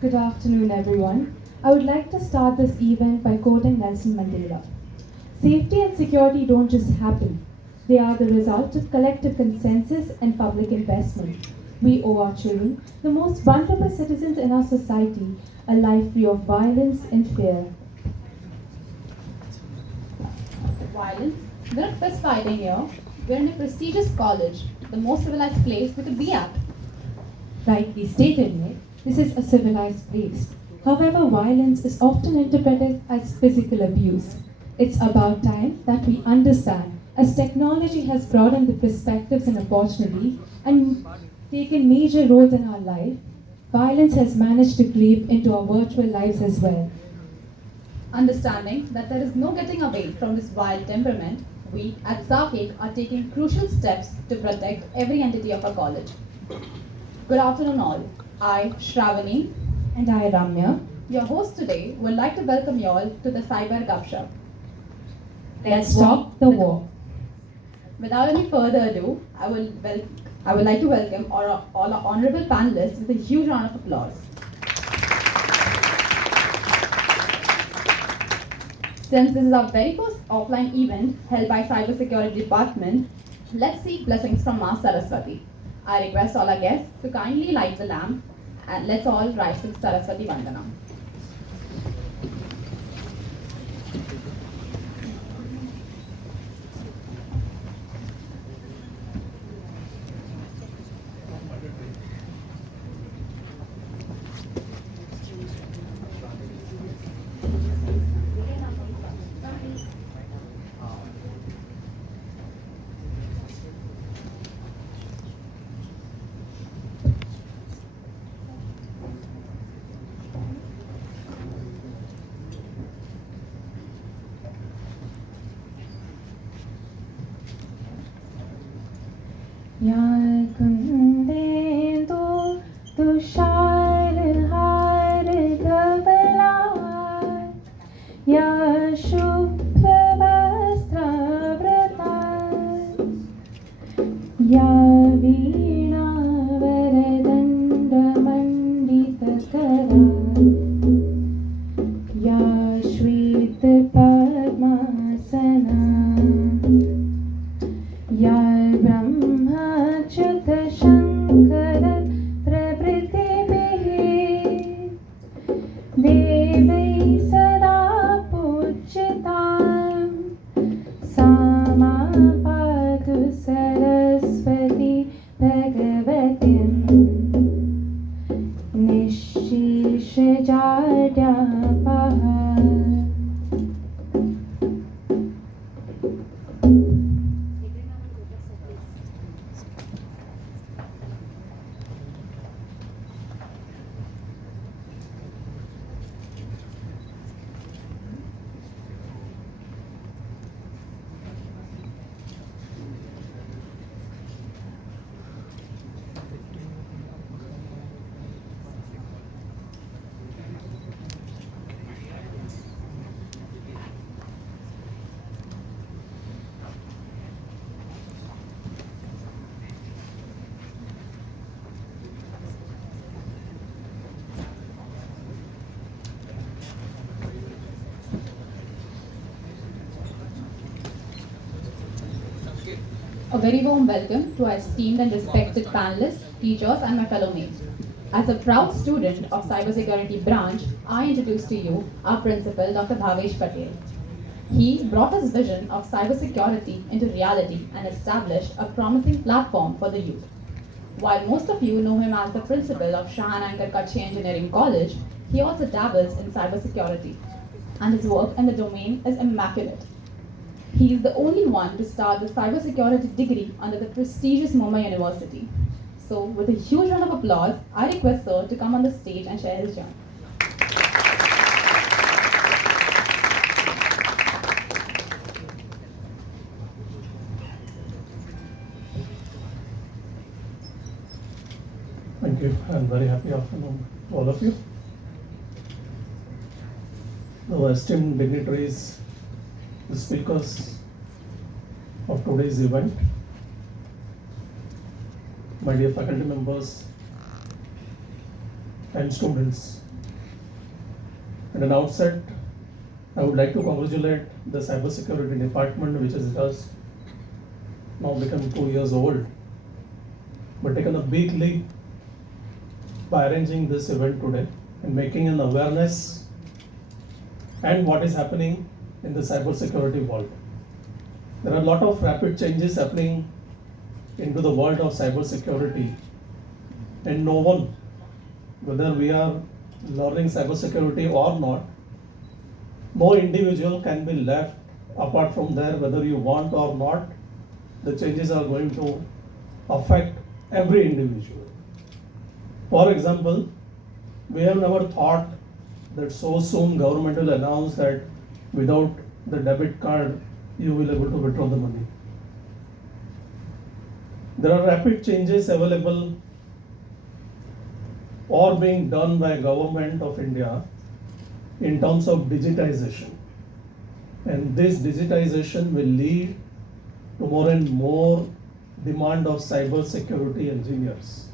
Good afternoon, everyone. I would like to start this event by quoting Nelson Mandela. Safety and security don't just happen. They are the result of collective consensus and public investment. We owe our children, the most vulnerable citizens in our society, a life free of violence and fear. Violence? We're not fist fighting here. We're in a prestigious college, the most civilized place with a B.A.A.P. Rightly stated, Nick. This is a civilized place. However, violence is often interpreted as physical abuse. It's about time that we understand, as technology has broadened the perspectives and opportunities and taken major roles in our life, violence has managed to creep into our virtual lives as well. Understanding that there is no getting away from this wild temperament, we at SAKEC are taking crucial steps to protect every entity of our college. Good afternoon all. I, Shravani, And I, Ramya. your host today, would like to welcome you all to the Cyber Gupshup. Let's talk the war. Without any further ado, I would like to welcome all our honorable panelists with a huge round of applause. Since this is our very first offline event held by Cybersecurity Department, let's seek blessings from Ma Saraswati. I request all our guests to kindly light the lamp and let's all rise to the Saraswati Vandana. Ya kunde tu tushar har gabala ya shubha vastra vrata ya veena varadanda mandita kara ya shwet padmasana ya Brahmachyuta Shankara Prabhritibhihi Devi Sada Pujitam Samapadu Saraswati Bhagavatim Nishishajadyapaha. A very warm welcome to our esteemed and respected panelists, teachers, and my fellow mates. As a proud student of Cybersecurity branch, I introduce to you our principal, Dr. Bhavesh Patel. He brought his vision of cybersecurity into reality and established a promising platform for the youth. While most of you know him as the principal of Shahan Ankar Kutchi Engineering College, he also dabbles in cybersecurity, and his work in the domain is immaculate. He is the only one to start the cybersecurity degree under the prestigious Mumbai University. So, with a huge round of applause, I request Sir to come on the stage and share his journey. Thank you, and very happy afternoon to all of you. The esteemed dignitaries, the speakers of today's event, my dear faculty members and students. At an outset, I would like to congratulate the Cybersecurity Department, which has just now become 2 years old, but taken a big leap by arranging this event today and making an awareness and what is happening in the cybersecurity world. There are a lot of rapid changes happening into the world of cybersecurity, and no one, whether we are learning cybersecurity or not, no individual can be left apart from there, whether you want or not. The changes are going to affect every individual. For example, we have never thought that so soon government will announce that without the debit card you will be able to withdraw the money. There are rapid changes available or being done by government of India in terms of digitization. And this digitization will lead to more and more demand of cyber security engineers.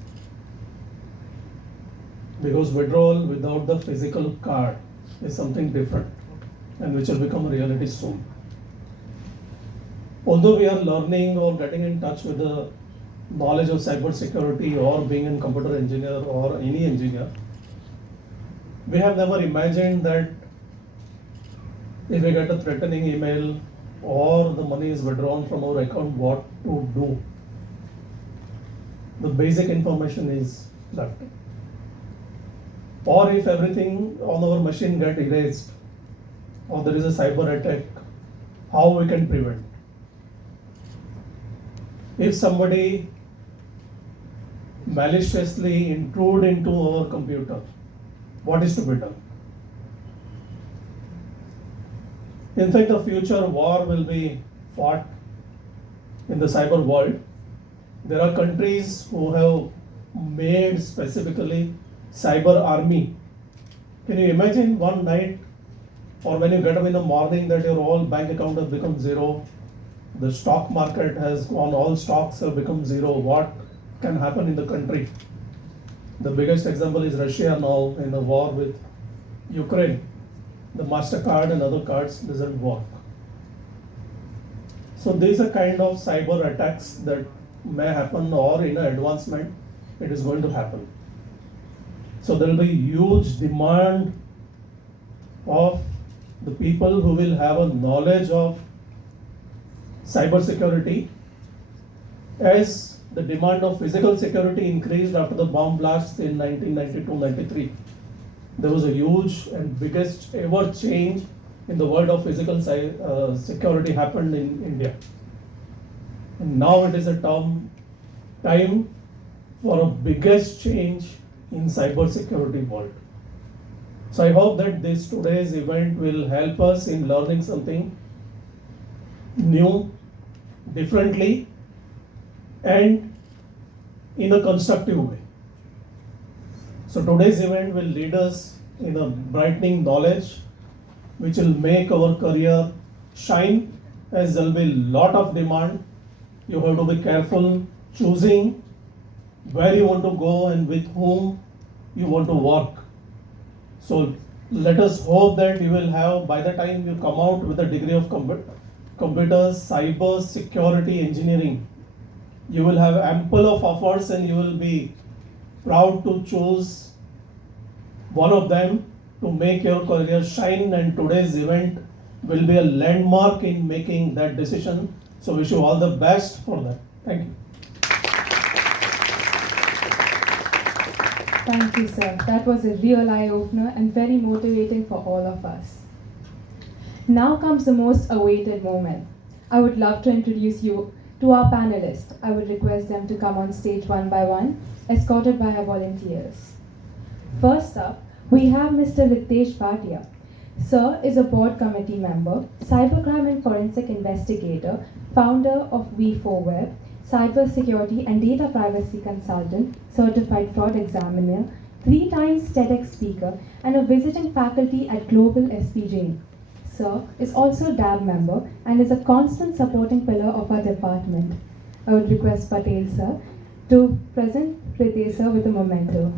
Because withdrawal without the physical card is something different and which will become a reality soon. Although we are learning or getting in touch with the knowledge of cybersecurity or being a computer engineer or any engineer, we have never imagined that if we get a threatening email or the money is withdrawn from our account, what to do. The basic information is left. Or if everything on our machine get erased or there is a cyber attack, how we can prevent. If somebody maliciously intrude into our computer, what is to be done? In fact, the future war will be fought in the cyber world. There are countries who have made specifically cyber army. Can you imagine one night or when you get up in the morning that your whole bank account has become zero, the stock market has gone, all stocks have become zero, what can happen in the country? The biggest example is Russia now in the war with Ukraine. The MasterCard and other cards doesn't work. So these are kind of cyber attacks that may happen, or in an advancement it is going to happen. So there will be huge demand of the people who will have a knowledge of cybersecurity as the demand of physical security increased after the bomb blasts in 1992-93. There was a huge and biggest ever change in the world of physical security happened in India. And now it is a time for a biggest change in cybersecurity world. So I hope that this today's event will help us in learning something new, differently, and in a constructive way. So today's event will lead us in a brightening knowledge which will make our career shine, as there will be a lot of demand. You have to be careful choosing where you want to go and with whom you want to work. So let us hope that you will have, by the time you come out with a degree of computer cyber security engineering, you will have ample of offers and you will be proud to choose one of them to make your career shine. And today's event will be a landmark in making that decision. So wish you all the best for that. Thank you. Thank you, sir. That was a real eye-opener and very motivating for all of us. Now comes the most awaited moment. I would love to introduce you to our panelists. I would request them to come on stage one by one, escorted by our volunteers. First up, we have Mr. Vittesh Patel. Sir is a board committee member, cybercrime and forensic investigator, founder of V4Web Cybersecurity and data privacy consultant, certified fraud examiner, 3 times TEDx speaker, and a visiting faculty at Global SPJ. Sir is also a DAB member and is a constant supporting pillar of our department. I would request Patel sir to present Ritesh sir with a memento.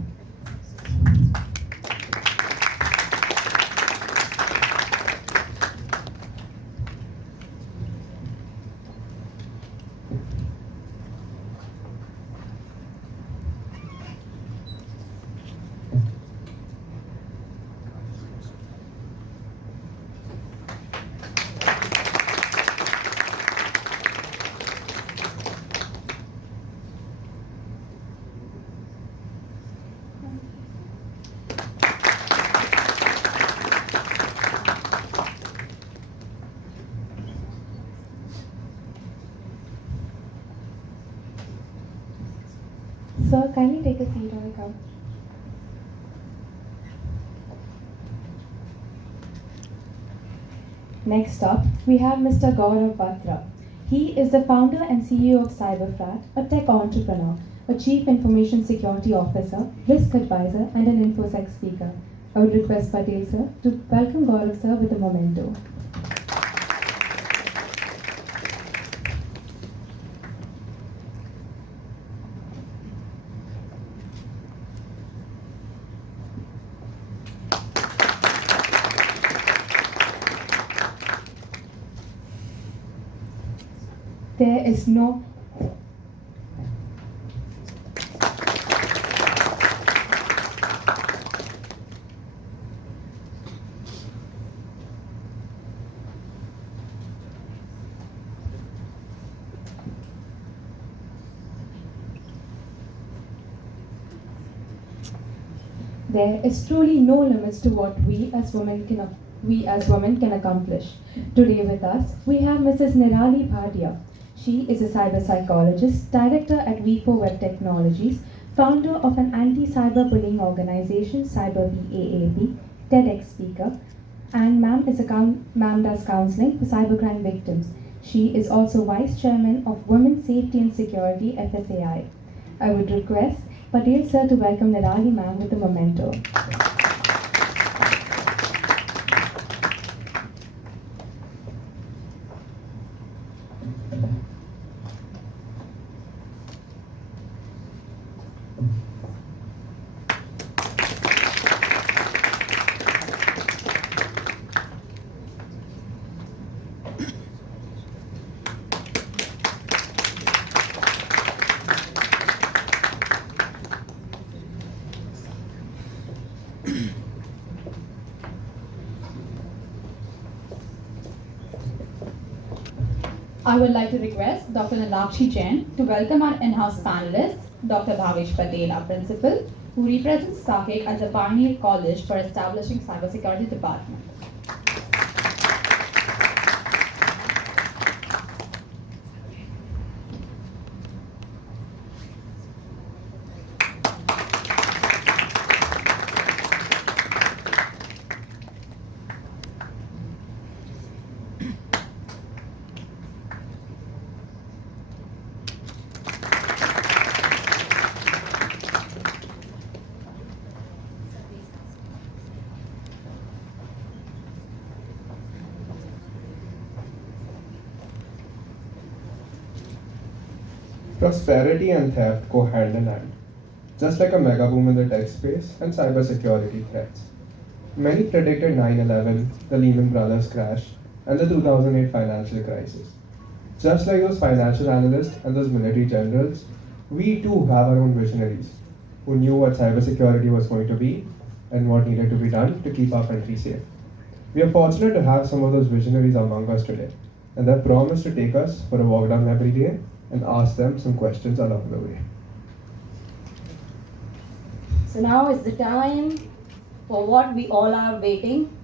Sir, kindly take a seat on the couch. Next up, we have Mr. Gaurav Bhatra. He is the founder and CEO of CyberFrat, a tech entrepreneur, a chief information security officer, risk advisor, and an InfoSec speaker. I would request Patel sir to welcome Gaurav sir with a memento. There is no There is truly no limits to what we as women can accomplish. Today with us, we have Mrs. Nirali Bhatia. She is a cyber psychologist, director at V4Web Technologies, founder of an anti-cyberbullying organization, Cyber B.A.A.P, TEDx speaker, and ma'am does counseling for cybercrime victims. She is also vice chairman of Women's Safety and Security FSAI. I would request Patel sir to welcome Nirali ma'am with a memento. I would like to request Dr. Nalakshi Jain to welcome our in-house panelists, Dr. Bhavesh Patel, our principal, who represents SAKEC as a pioneer college for establishing cybersecurity department. Prosperity and theft go hand in hand, just like a mega boom in the tech space and cybersecurity threats. Many predicted 9/11, the Lehman Brothers crash, and the 2008 financial crisis. Just like those financial analysts and those military generals, we too have our own visionaries who knew what cybersecurity was going to be and what needed to be done to keep our country safe. We are fortunate to have some of those visionaries among us today, and they promised to take us for a walk down memory lane and ask them some questions along the way. So now is the time for what we all are waiting.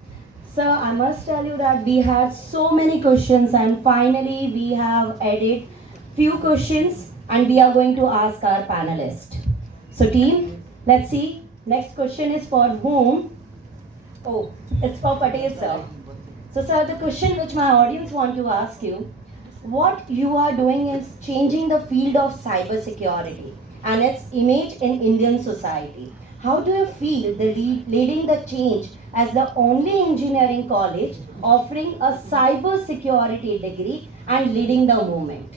Sir, I must tell you that we had so many questions and finally we have added few questions and we are going to ask our panelists. So team, let's see. Next question is for whom? Oh, it's for Patel sir. So sir, the question which my audience want to ask you, what you are doing is changing the field of cybersecurity and its image in Indian society. How do you feel the leading the change as the only engineering college offering a cybersecurity degree and leading the movement?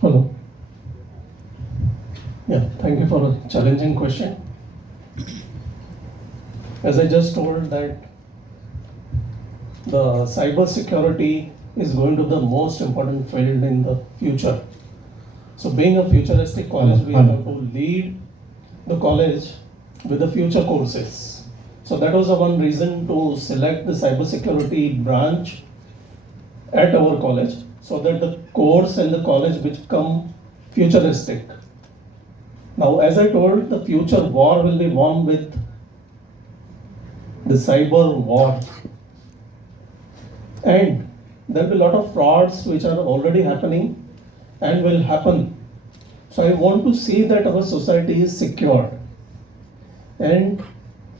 Hello. Yeah, thank you for a challenging question. As I just told that the cybersecurity is going to be the most important field in the future. So being a futuristic college, we have to lead the college with the future courses. So that was the one reason to select the cybersecurity branch at our college, so that the course and the college become futuristic. Now, as I told, the future war will be won with the cyber war. And there will be a lot of frauds which are already happening and will happen. So I want to see that our society is secure. And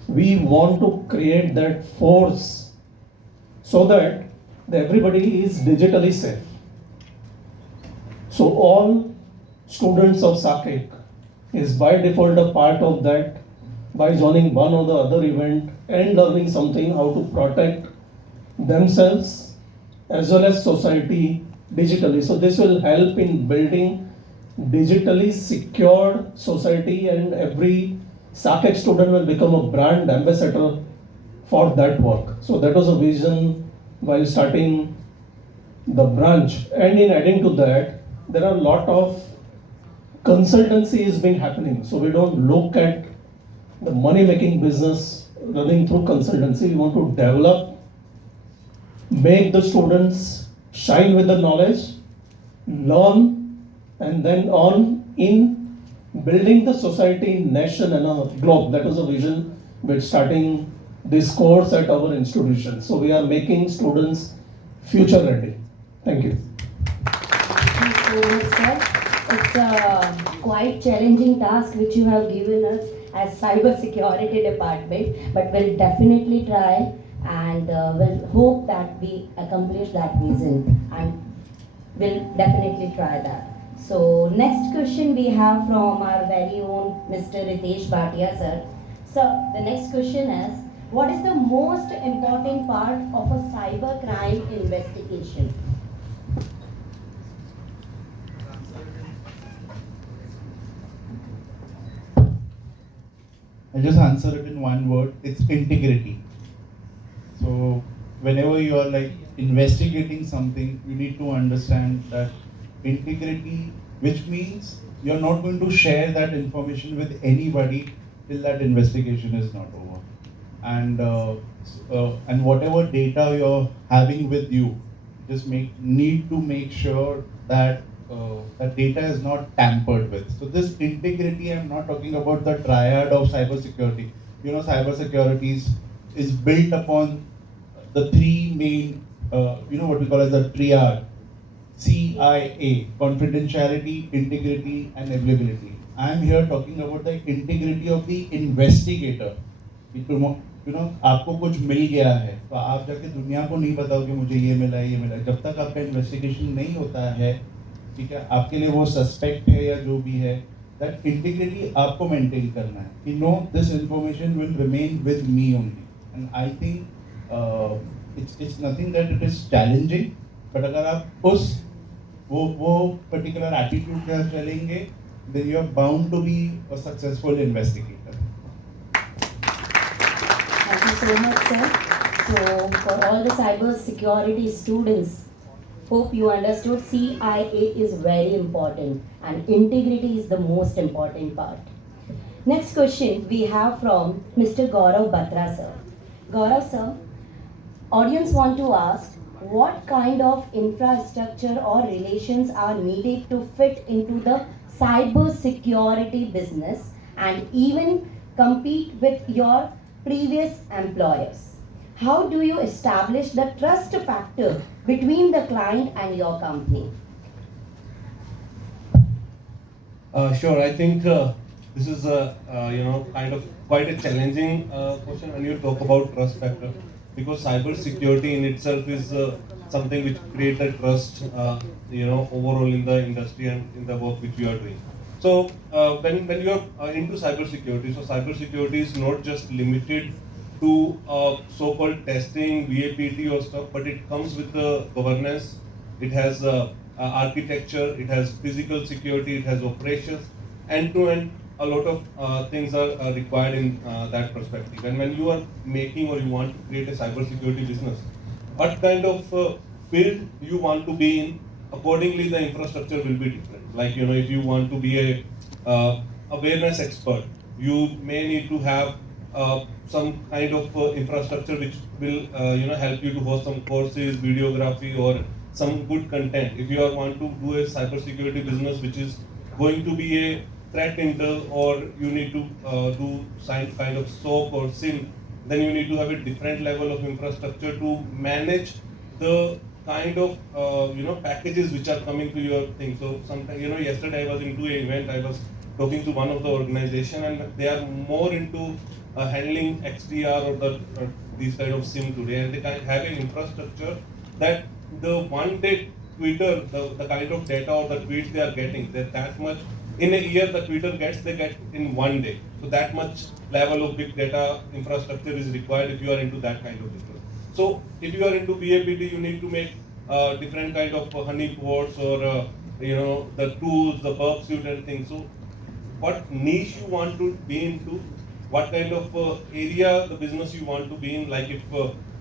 we want to create that force so that everybody is digitally safe. So all students of SAKEC is by default a part of that by joining one or the other event and learning something how to protect themselves as well as society digitally. So this will help in building digitally secure society, and every SAKEC student will become a brand ambassador for that work. So that was a vision while starting the branch. And in adding to that, there are a lot of consultancy is being happening. So we don't look at the money making business running through consultancy. We want to develop, make the students shine with the knowledge, learn, and then on in building the society, nation and a globe. That was a vision with starting this course at our institution. So we are making students future ready. Thank you. Thank you so much, sir. It's a quite challenging task which you have given us as cybersecurity department, but we'll definitely try and we'll hope that we accomplish that vision, and we'll definitely try that. So next question we have from our very own Mr. Ritesh Bhatia sir. So the next question is, what is the most important part of a cybercrime investigation? I'll just answer it in one word. It's integrity. So whenever you are like investigating something, you need to understand that integrity, which means you're not going to share that information with anybody till that investigation is not over. And whatever data you're having with you, just need to make sure that that data is not tampered with. So this integrity, I'm not talking about the triad of cybersecurity. You know, cybersecurity is built upon the three main, what we call as the triad. CIA, confidentiality, integrity and availability. I'm here talking about the integrity of the investigator. आपको कुछ मिल गया है तो आप जाके दुनिया को नहीं बताओ कि मुझे ये मिला है। जब तक आपका इन्वेस्टिगेशन नहीं होता है, ठीक है, आपके लिए वो सस्पेक्ट है या जो भी है, दैट इंटीग्रिटी आपको मेंटेन करना है कि no, this information will remain with me only. And I think it's nothing that it is challenging, but अगर आप वो particular attitude के साथ चलेंगे, then you are bound to be a successful investigator. Thank you so much, sir. So, for all the cybersecurity students, hope you understood CIA is very important and integrity is the most important part. Next question we have from Mr. Gaurav Bhatra, sir. Gaurav, sir, audience want to ask what kind of infrastructure or relations are needed to fit into the cybersecurity business and even compete with your previous employers? How do you establish the trust factor between the client and your company? Sure, I think this is kind of quite a challenging question when you talk about trust factor, because cybersecurity in itself is something which creates a trust, overall in the industry and in the work which we are doing. So when you are into cybersecurity, so cybersecurity is not just limited to so-called testing, V.A.P or stuff, but it comes with the governance. It has architecture, it has physical security, it has operations, end-to-end. A lot of things are required in that perspective. And when you are making or you want to create a cybersecurity business, what kind of field you want to be in, accordingly the infrastructure will be different. Like, if you want to be a awareness expert, you may need to have some kind of infrastructure which will help you to host some courses, videography, or some good content. If you want to do a cybersecurity business which is going to be a threat intel, or you need to do some kind of SOC or SIM, then you need to have a different level of infrastructure to manage the kind of packages which are coming to your thing. So sometimes, yesterday I was into an event, I was talking to one of the organization, and they are more into handling XDR or these kind of SIM today, and they can have an infrastructure that the one day Twitter, the kind of data or the tweets they are getting, that much in a year the Twitter gets, they get in one day. So that much level of big data infrastructure is required if you are into that kind of business. So if you are into B.A.P, you need to make different kind of honeypots or the tools, the burp suite and things. So what niche you want to be into, what kind of area the business you want to be in. Like if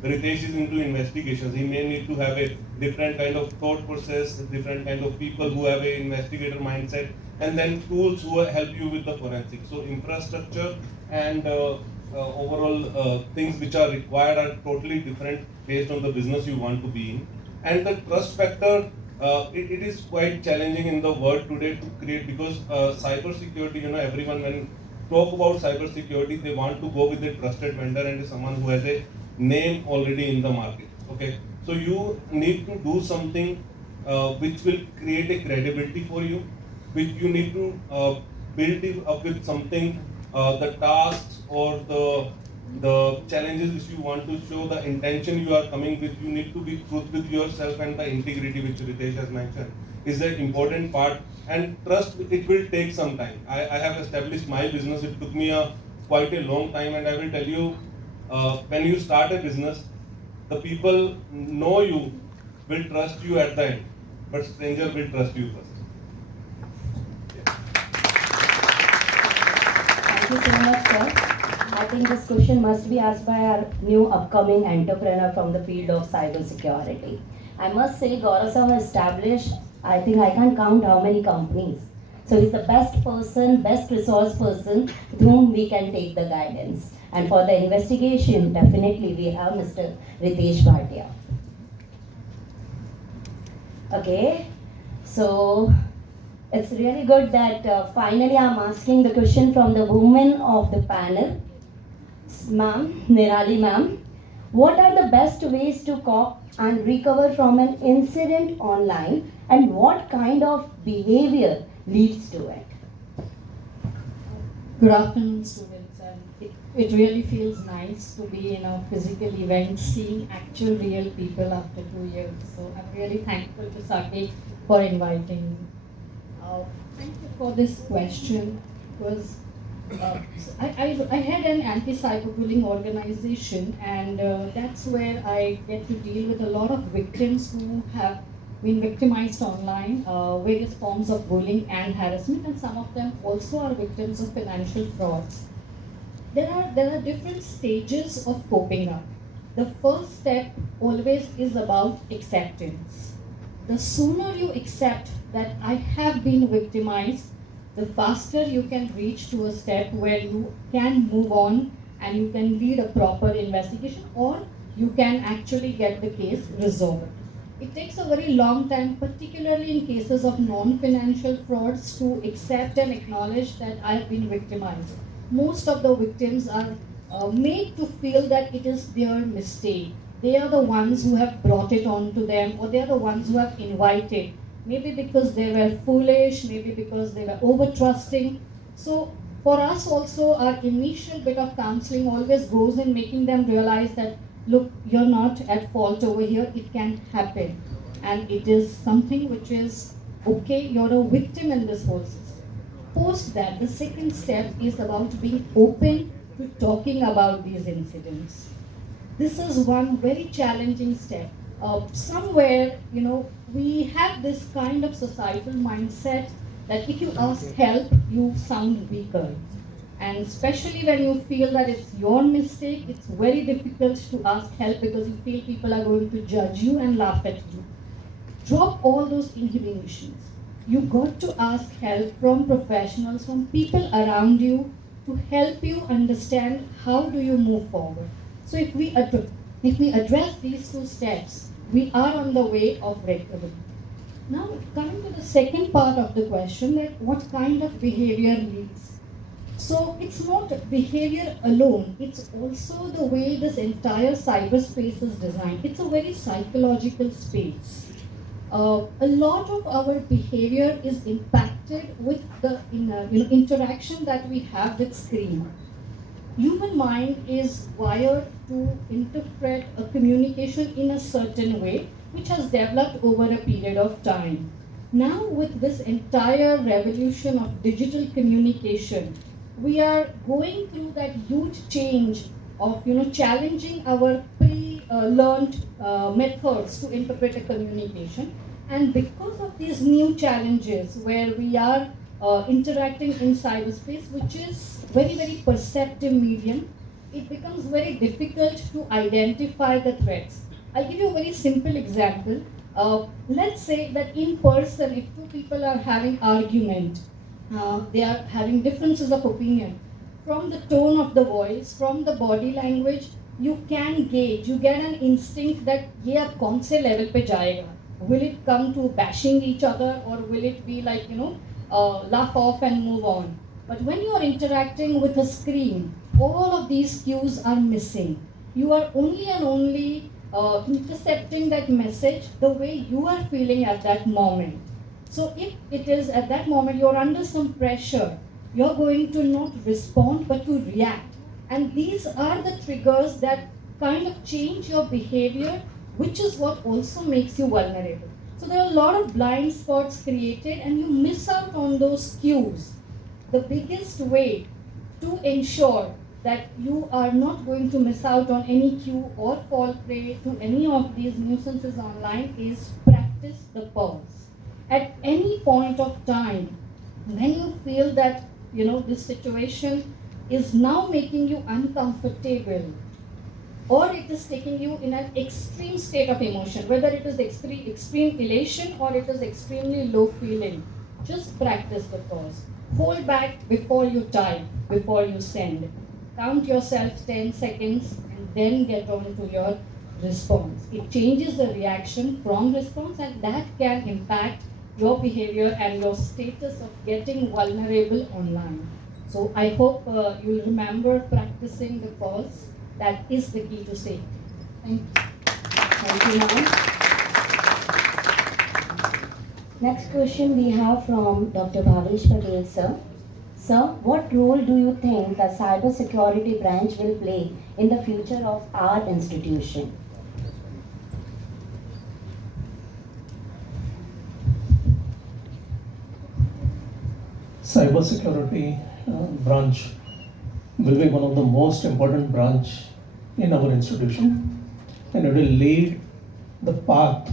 Ritesh is into investigations, he may need to have a different kind of thought process, different kind of people who have an investigator mindset, and then tools who help you with the forensics. So infrastructure and overall things which are required are totally different based on the business you want to be in. And the trust factor, it is quite challenging in the world today to create, because cybersecurity, everyone when talk about cybersecurity, they want to go with a trusted vendor and someone who has a name already in the market. Okay, so you need to do something which will create a credibility for you, which you need to build it up with something, the tasks or the challenges which you want to show, the intention you are coming with. You need to be truth with yourself, and the integrity which Ritesh has mentioned is the important part. And trust, it will take some time. I have established my business. It took me quite a long time, and I will tell you, when you start a business, the people know you will trust you at the end, but stranger will trust you first. Thank you so much, sir. I think this question must be asked by our new upcoming entrepreneur from the field of cybersecurity. I must say, Gaurav sir has established, I think I can't count how many companies. So he's the best person, best resource person with whom we can take the guidance. And for the investigation, definitely we have Mr. Ritesh Bhatia. Okay, so it's really good that finally I'm asking the question from the woman of the panel. Ma'am, Nirali ma'am, what are the best ways to cope and recover from an incident online, and what kind of behavior leads to it? Good afternoon, students. And it really feels nice to be in a physical event, seeing actual real people after 2 years. So I'm really thankful to SAKEC for inviting me. Thank you for this question, because I had an anti-cyberbullying organization, and that's where I get to deal with a lot of victims who have been victimized online, various forms of bullying and harassment, and some of them also are victims of financial frauds. There are different stages of coping up. The first step always is about acceptance. The sooner you accept that I have been victimized, the faster you can reach to a step where you can move on and you can lead a proper investigation, or you can actually get the case resolved. It takes a very long time, particularly in cases of non-financial frauds, to accept and acknowledge that I have been victimized. Most of the victims are made to feel that it is their mistake. They are the ones who have brought it on to them, or they are the ones who have invited. Maybe because they were foolish, maybe because they were over-trusting. So for us also, our initial bit of counseling always goes in making them realize that, look, you're not at fault over here, it can happen. And it is something which is okay, you're a victim in this whole system. Post that, the second step is about being open to talking about these incidents. This is one very challenging step. Somewhere, we have this kind of societal mindset that if you ask help, you sound weaker. And especially when you feel that it's your mistake, it's very difficult to ask help because you feel people are going to judge you and laugh at you. Drop all those inhibitions. You got to ask help from professionals, from people around you to help you understand how do you move forward. So if we address these two steps, we are on the way of recovery. Now, coming to the second part of the question, that what kind of behavior leads? So it's not behavior alone, it's also the way this entire cyberspace is designed. It's a very psychological space. A lot of our behavior is impacted with the interaction that we have with screen. Human mind is wired to interpret a communication in a certain way, which has developed over a period of time. Now, with this entire revolution of digital communication, we are going through that huge change of challenging our pre-learned methods to interpret a communication. And because of these new challenges, where we are interacting in cyberspace, which is very, very perceptive medium, it becomes very difficult to identify the threats. I'll give you a very simple example. Let's say that in person, if two people are having argument, they are having differences of opinion. From the tone of the voice, from the body language, you can gauge, you get an instinct that ये अब कौन से level पे जाएगा. Will it come to bashing each other, or will it be like, laugh off and move on? But when you are interacting with a screen, all of these cues are missing. You are only and only intercepting that message the way you are feeling at that moment. So if it is at that moment you're under some pressure, you're going to not respond but to react. And these are the triggers that kind of change your behavior, which is what also makes you vulnerable. So there are a lot of blind spots created and you miss out on those cues. The biggest way to ensure that you are not going to miss out on any cue or fall prey to any of these nuisances online is practice the pause. At any point of time, when you feel that this situation is now making you uncomfortable, or it is taking you in an extreme state of emotion, whether it is extreme elation or it is extremely low feeling, just practice the pause. Hold back before you type, before you send. Count yourself 10 seconds and then get on to your response. It changes the reaction from response, and that can impact your behavior and your status of getting vulnerable online. So I hope you'll remember practicing the pause. That is the key to safety. Thank you. Thank you, ma'am. Next question we have from Dr. Bhavesh Patel, sir. Sir, what role do you think the cybersecurity branch will play in the future of our institution? Cybersecurity branch will be one of the most important branch in our institution, and it will lead the path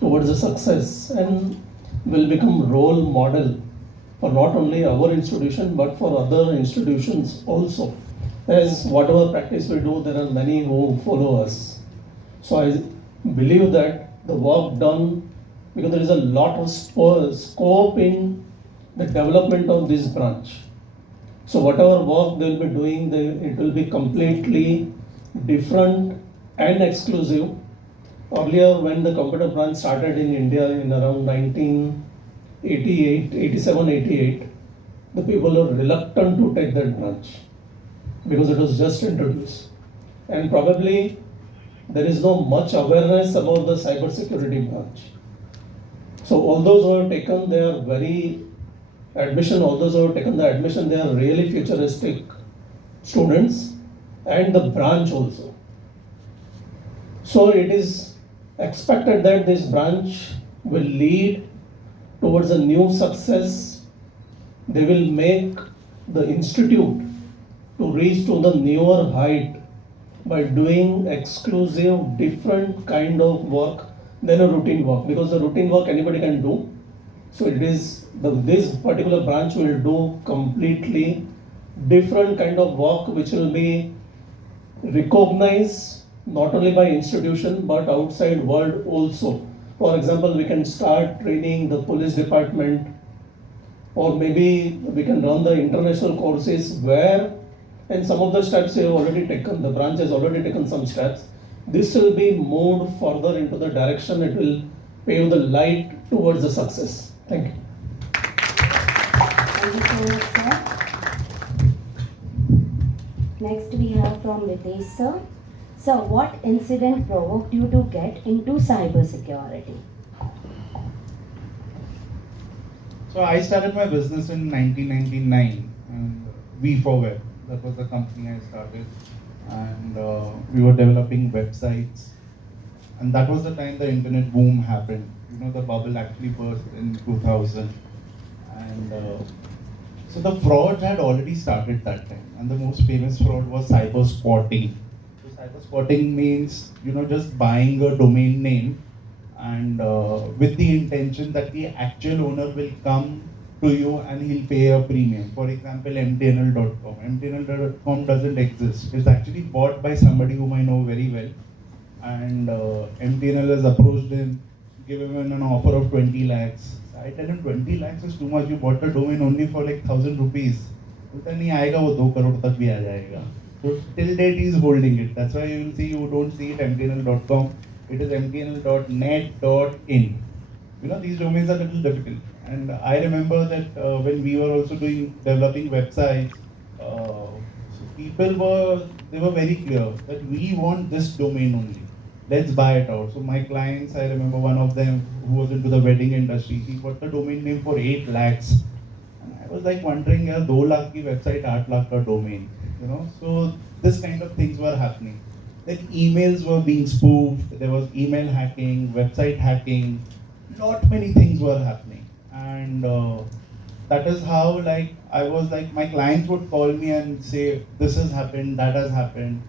towards a success and will become role model for not only our institution but for other institutions also. As whatever practice we do, there are many who follow us. So I believe that the work done, because there is a lot of scope in the development of this branch. So whatever work they will be doing, it will be completely different and exclusive. Earlier, when the computer branch started in India in around 1988, 87, 88, the people were reluctant to take that branch because it was just introduced. And probably there is no much awareness about the cybersecurity branch. So all those who have taken their all those who have taken the admission, they are really futuristic students, and the branch also. So it is expected that this branch will lead towards a new success. They will make the institute to reach to the newer height by doing exclusive, different kind of work than a routine work, because the routine work anybody can do. So it is this particular branch will do completely different kind of work which will be recognized not only by institution but outside world also. For example, we can start training the police department, or maybe we can run the international courses where, and some of the steps we have already taken, the branch has already taken some steps. This will be moved further into the direction, it will pave the light towards the success. Thank you. Thank you so much, sir. Next we have from Ritesh, sir. Sir, what incident provoked you to get into cybersecurity? So I started my business in 1999, and V4Web, that was the company I started, and we were developing websites, and that was the time the internet boom happened. You know, the bubble actually burst in 2000, and so the fraud had already started that time, and the most famous fraud was cyber squatting. So cyber squatting means, you know, just buying a domain name and with the intention that the actual owner will come to you and he'll pay a premium. For example, mtnl.com. mtnl.com doesn't exist. It's actually bought by somebody whom I know very well, and MTNL has approached him, given him an offer of 20 lakhs. I tell him 20 lakhs is too much. You bought the domain only for like 1,000 rupees. बोलता नहीं आएगा, वो 2 crore तक भी आ जाएगा. So till date he is holding it. That's why you will see, you don't see it mtnl.com. It is mtnl.net.in. You know, these domains are a little difficult. And I remember that when we were also developing websites, so people were very clear that we want this domain only. Let's buy it out. So my clients, I remember one of them who was into the wedding industry, he got the domain name for 8 lakhs. And I was like wondering, yeah, 2 lakh ki website, 8 lakh ka domain. You know, so this kind of things were happening. Then emails were being spoofed, there was email hacking, website hacking, lot many things were happening. And that is how, like, I was like, my clients would call me and say, this has happened, that has happened.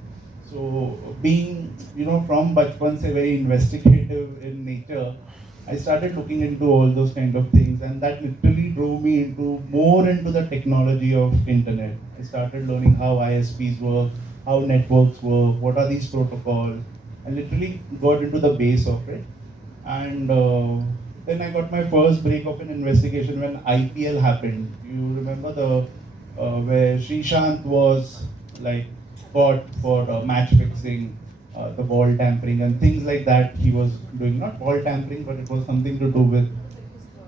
So being, you know, from bachpan se very investigative in nature, I started looking into all those kind of things, and that literally drove me more into the technology of internet. I started learning how ISPs work, how networks work, what are these protocols, and literally got into the base of it. And then I got my first break of an investigation when IPL happened. You remember where Srishant was like caught for match fixing, the ball tampering and things like that. He was doing not ball tampering, but it was something to do with.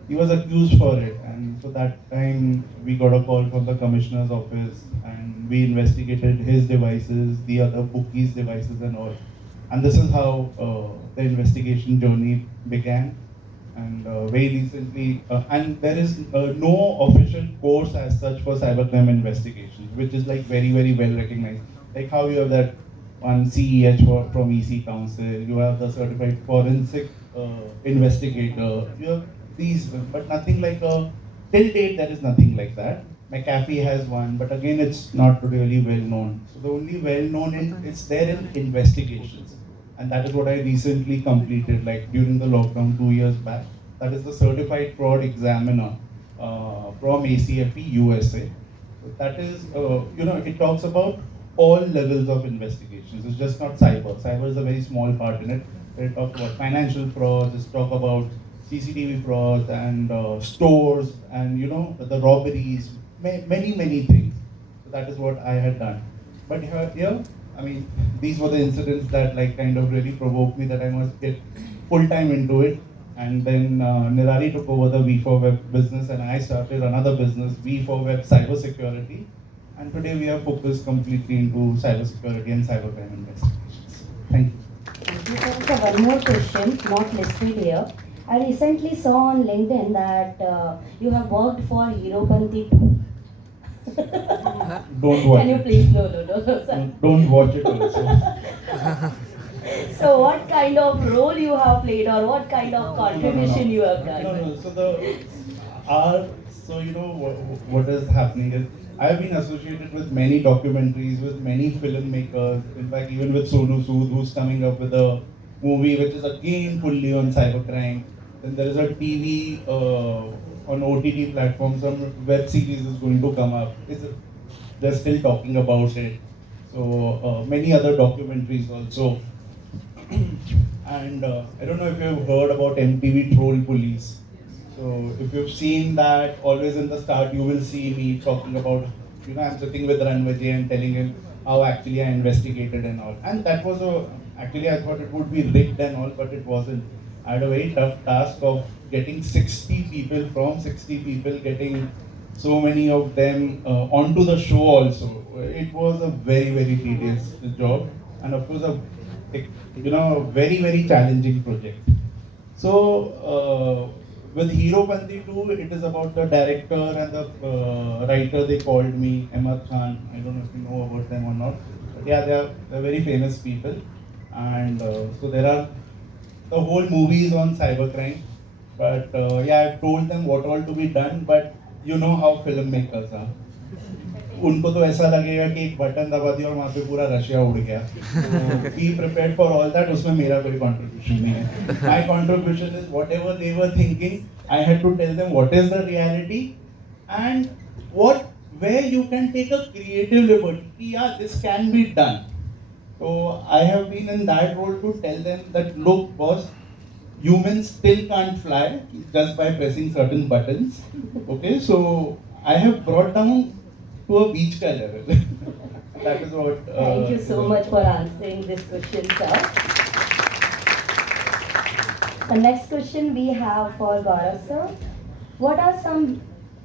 He was accused for it, and so that time we got a call from the commissioner's office, and we investigated his devices, the other bookies' devices, and all. And this is how the investigation journey began. And very recently, and there is no official course as such for cybercrime investigations, which is like very, very well recognized. Like how you have that one CEH from EC Council, you have the certified forensic investigator, you have these, but nothing like till date there is nothing like that. McAfee has one, but again it's not really well known. So the only well known it's there in investigations. and that is what I recently completed, like during the lockdown 2 years back. That is the Certified Fraud Examiner from ACFE USA. That is, it talks about all levels of investigations. It's just not cyber. Cyber is a very small part in it. It talks about financial frauds. It talks about CCTV frauds and stores and the robberies, many things. So that is what I had done. But here, I mean, these were the incidents that like kind of really provoked me that I must get full time into it. And then Nirali took over the V4Web business, and I started another business, V4Web Cybersecurity. And today we are focused completely into cybersecurity and cybercrime investigations. Thank you. Thank you, sir. So one more question, not listed here. I recently saw on LinkedIn that you have worked for Heropanti 2. Don't watch Can you it. please, no, sir. Don't watch it also. So what kind of role you have played or what kind of contribution you have done? No. So what is happening is I have been associated with many documentaries, with many filmmakers. In fact, even with Sonu Sood, who's coming up with a movie which is again fully on cybercrime. Then there is a TV on OTT platform. Some web series is going to come up. They're still talking about it. So many other documentaries also. And I don't know if you've heard about MTV Troll Police. So if you've seen that, always in the start you will see me talking about, I'm sitting with Ranvajay and telling him how actually I investigated and all. And that was actually I thought it would be rigged and all, but it wasn't. I had a very tough task of getting 60 people, from 60 people, getting so many of them onto the show also. It was a very tedious job, and of course a very challenging project. So with Heropanti 2, it is about the director and the writer. They called me, Ahmad Khan. I don't know if you know about them or not, but yeah, they're very famous people. And so there are, the whole movie is on cybercrime. But yeah, I've told them what all to be done, but you know how filmmakers are. उनको तो ऐसा लगेगा कि एक button दबा दिया और वहाँ पे पूरा रशिया उड़ गया. Be prepared for all that. उसमें मेरा कोई contribution नहीं है. My contribution is whatever they were thinking. I had to tell them what is the reality and where you can take a creative liberty. Yeah, this can be done. So I have been in that role to tell them that look, boss, humans still can't fly just by pressing certain buttons. Okay, so I have brought down to a beach ka level. That is what. Thank you so much for answering this question, sir. The next question we have for Gaurav sir. What are some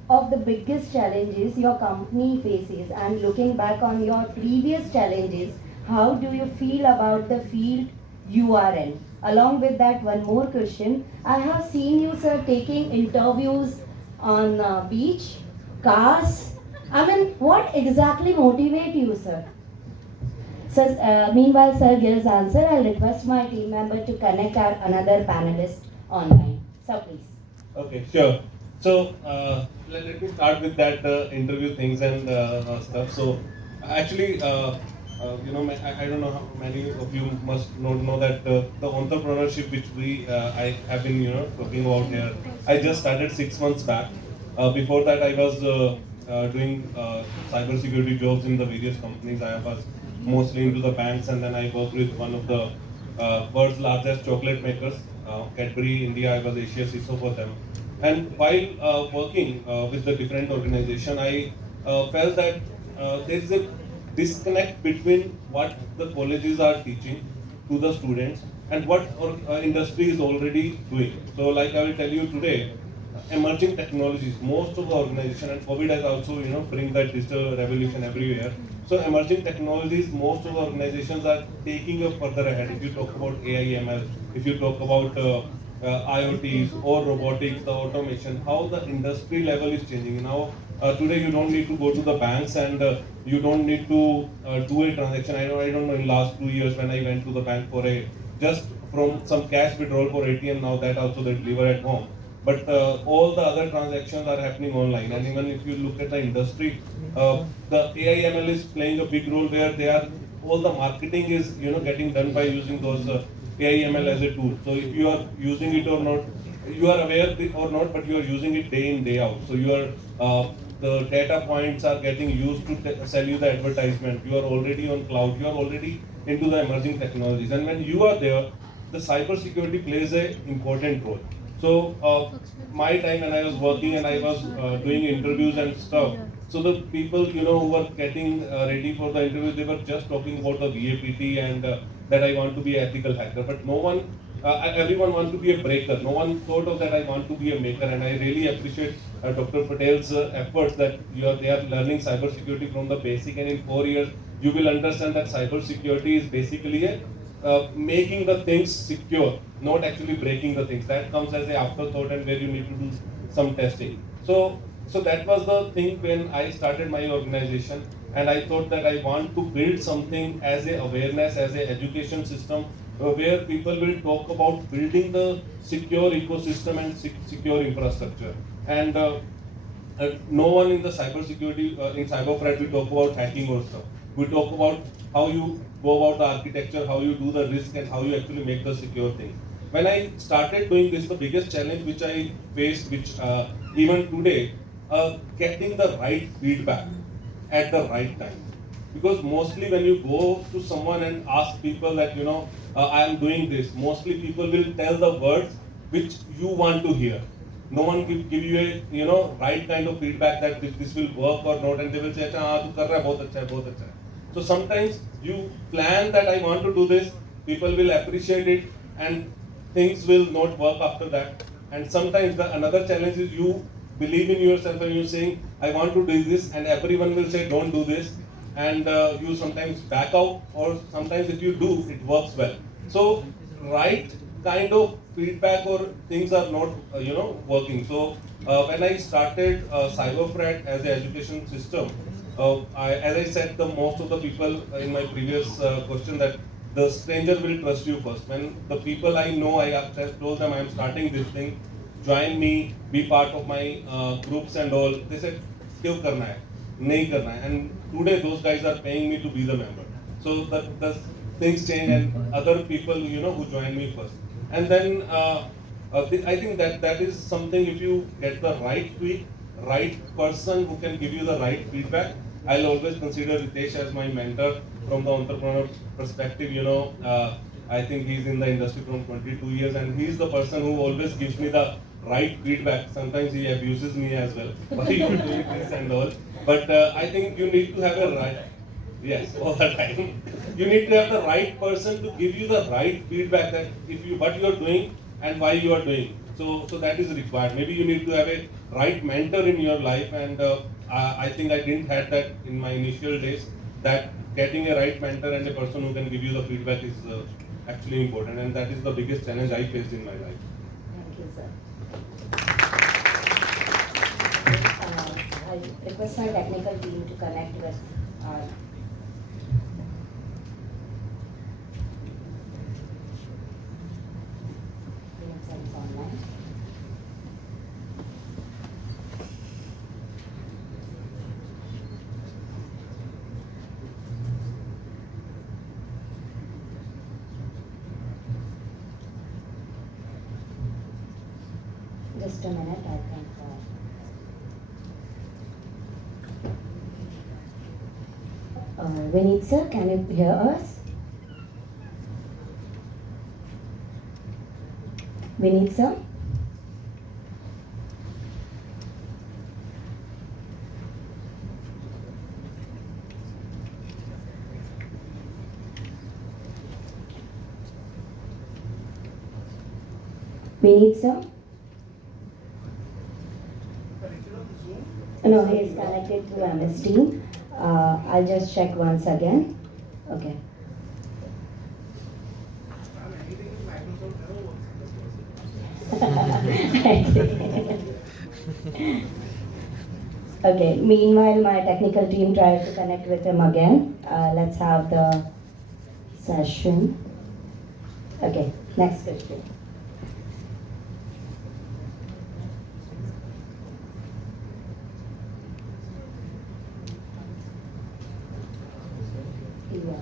of the biggest challenges your company faces, and looking back on your previous challenges, how do you feel about the field you are in? Along with that, one more question. I have seen you, sir, taking interviews on beach, cars. I mean, what exactly motivates you, sir? Sir, meanwhile, sir gives answer. I'll request my team member to connect our another panelist online. Sir, please. Okay, sure. So let me start with that interview things and stuff. So actually, I don't know how many of you must know that the entrepreneurship which I have been talking about here. I just started 6 months back. Before that, I was doing cybersecurity jobs in the various companies. I was mostly into the banks, and then I worked with one of the world's largest chocolate makers, Cadbury India. I was Asia CISO for them. And while working with the different organization, I felt that there is a disconnect between what the colleges are teaching to the students and what our industry is already doing. So like I will tell you today, emerging technologies, most of the organization, and COVID has also bring that digital revolution everywhere. So emerging technologies, most of the organizations are taking it further ahead. If you talk about AI, ML, if you talk about IoTs or robotics, the automation, how the industry level is changing. Now, today you don't need to go to the banks and you don't need to do a transaction. I don't know, in last 2 years when I went to the bank for just from some cash withdrawal for ATM, now that also they deliver at home. But all the other transactions are happening online. And even if you look at the industry, the AI ML is playing a big role where they are all the marketing is getting done by using those AI/ML as a tool. So if you are using it or not, you are aware or not, but you are using it day in day out. So the data points are getting used to sell you the advertisement. You are already on cloud. You are already into the emerging technologies, and when you are there, the cybersecurity plays an important role. So my time when I was working and I was doing interviews and stuff, so the people who were getting ready for the interview, they were just talking about the V.A.P and that I want to be an ethical hacker, but no one, everyone wants to be a breaker. No one thought of that I want to be a maker, and I really appreciate Dr. Patel's efforts that they are learning cybersecurity from the basic, and in 4 years you will understand that cybersecurity is basically a making the things secure, not actually breaking the things. That comes as an afterthought and where you need to do some testing. So that was the thing when I started my organization, and I thought that I want to build something as a awareness, as a education system, where people will talk about building the secure ecosystem and secure infrastructure. And no one in the cybersecurity, in CyberFrat, we talk about hacking or stuff. We talk about how you go about the architecture, how you do the risk, and how you actually make the secure thing. When I started doing this, the biggest challenge which I faced, which even today, getting the right feedback at the right time. Because mostly when you go to someone and ask people that, I am doing this, mostly people will tell the words which you want to hear. No one will give you a right kind of feedback that this will work or not, and they will say, "अच्छा हाँ तू कर रहा है बहुत अच्छा है बहुत अच्छा है." So sometimes you plan that I want to do this, people will appreciate it, and things will not work after that. And sometimes another challenge is you believe in yourself and you're saying, I want to do this, and everyone will say, don't do this, and you sometimes back out, or sometimes if you do, it works well. So right kind of feedback or things are not working. So when I started CyberFrat as an education system, as I said, the most of the people in my previous question, that the stranger will trust you first. When the people I know, I have told them I am starting this thing, join me, be part of my groups and all. They said, "क्यों करना है? नहीं करना है." And today those guys are paying me to be the member. So the things change, and other people who join me first. And then I think that is something. If you get the right tweak, right person who can give you the right feedback, I'll always consider Ritesh as my mentor from the entrepreneur perspective. I think he's in the industry from 22 years, and he's the person who always gives me the right feedback. Sometimes he abuses me as well. Why you are doing this and all? But I think you need to have a right. Yes, all the time. You need to have the right person to give you the right feedback that what you are doing and why you are doing. So that is required. Maybe you need to have a right mentor in your life, and I think I didn't have that in my initial days. That getting a right mentor and a person who can give you the feedback is actually important, and that is the biggest challenge I faced in my life. Thank you, sir. I request my technical team to connect with our online. Just a minute, I think. Vineet sir, can you hear us? Vineet sir? Vineet sir? No, he is connected through MS Team. I'll just check once again. Okay. Okay, meanwhile, my technical team tries to connect with him again. Let's have the session. Okay, next question. Yeah.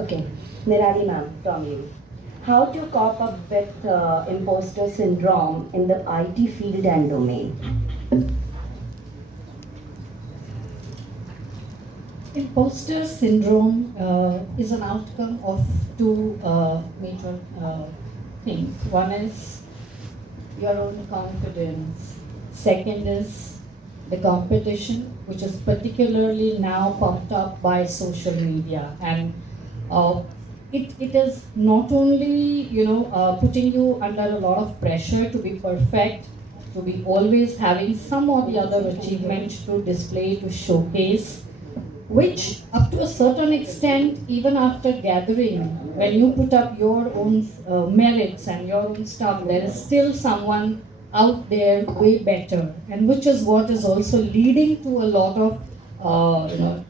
Okay, Nirali ma'am, from you. How to cope up with imposter syndrome in the IT field and domain? Imposter syndrome is an outcome of two major things. One is your own confidence. Second is the competition, which is particularly now pumped up by social media. And it is not only, putting you under a lot of pressure to be perfect, to be always having some or the other achievement to display, to showcase, which up to a certain extent, even after gathering, when you put up your own merits and your own stuff, there is still someone out there way better, and which is what is also leading to a lot of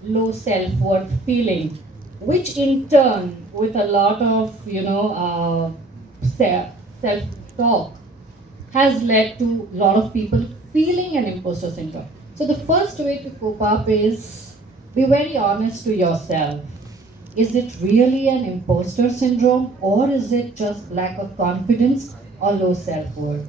low self-worth feeling, which in turn, with a lot of self-talk, has led to a lot of people feeling an imposter syndrome. So the first way to cope up is be very honest to yourself. Is it really an imposter syndrome, or is it just lack of confidence or low self-worth?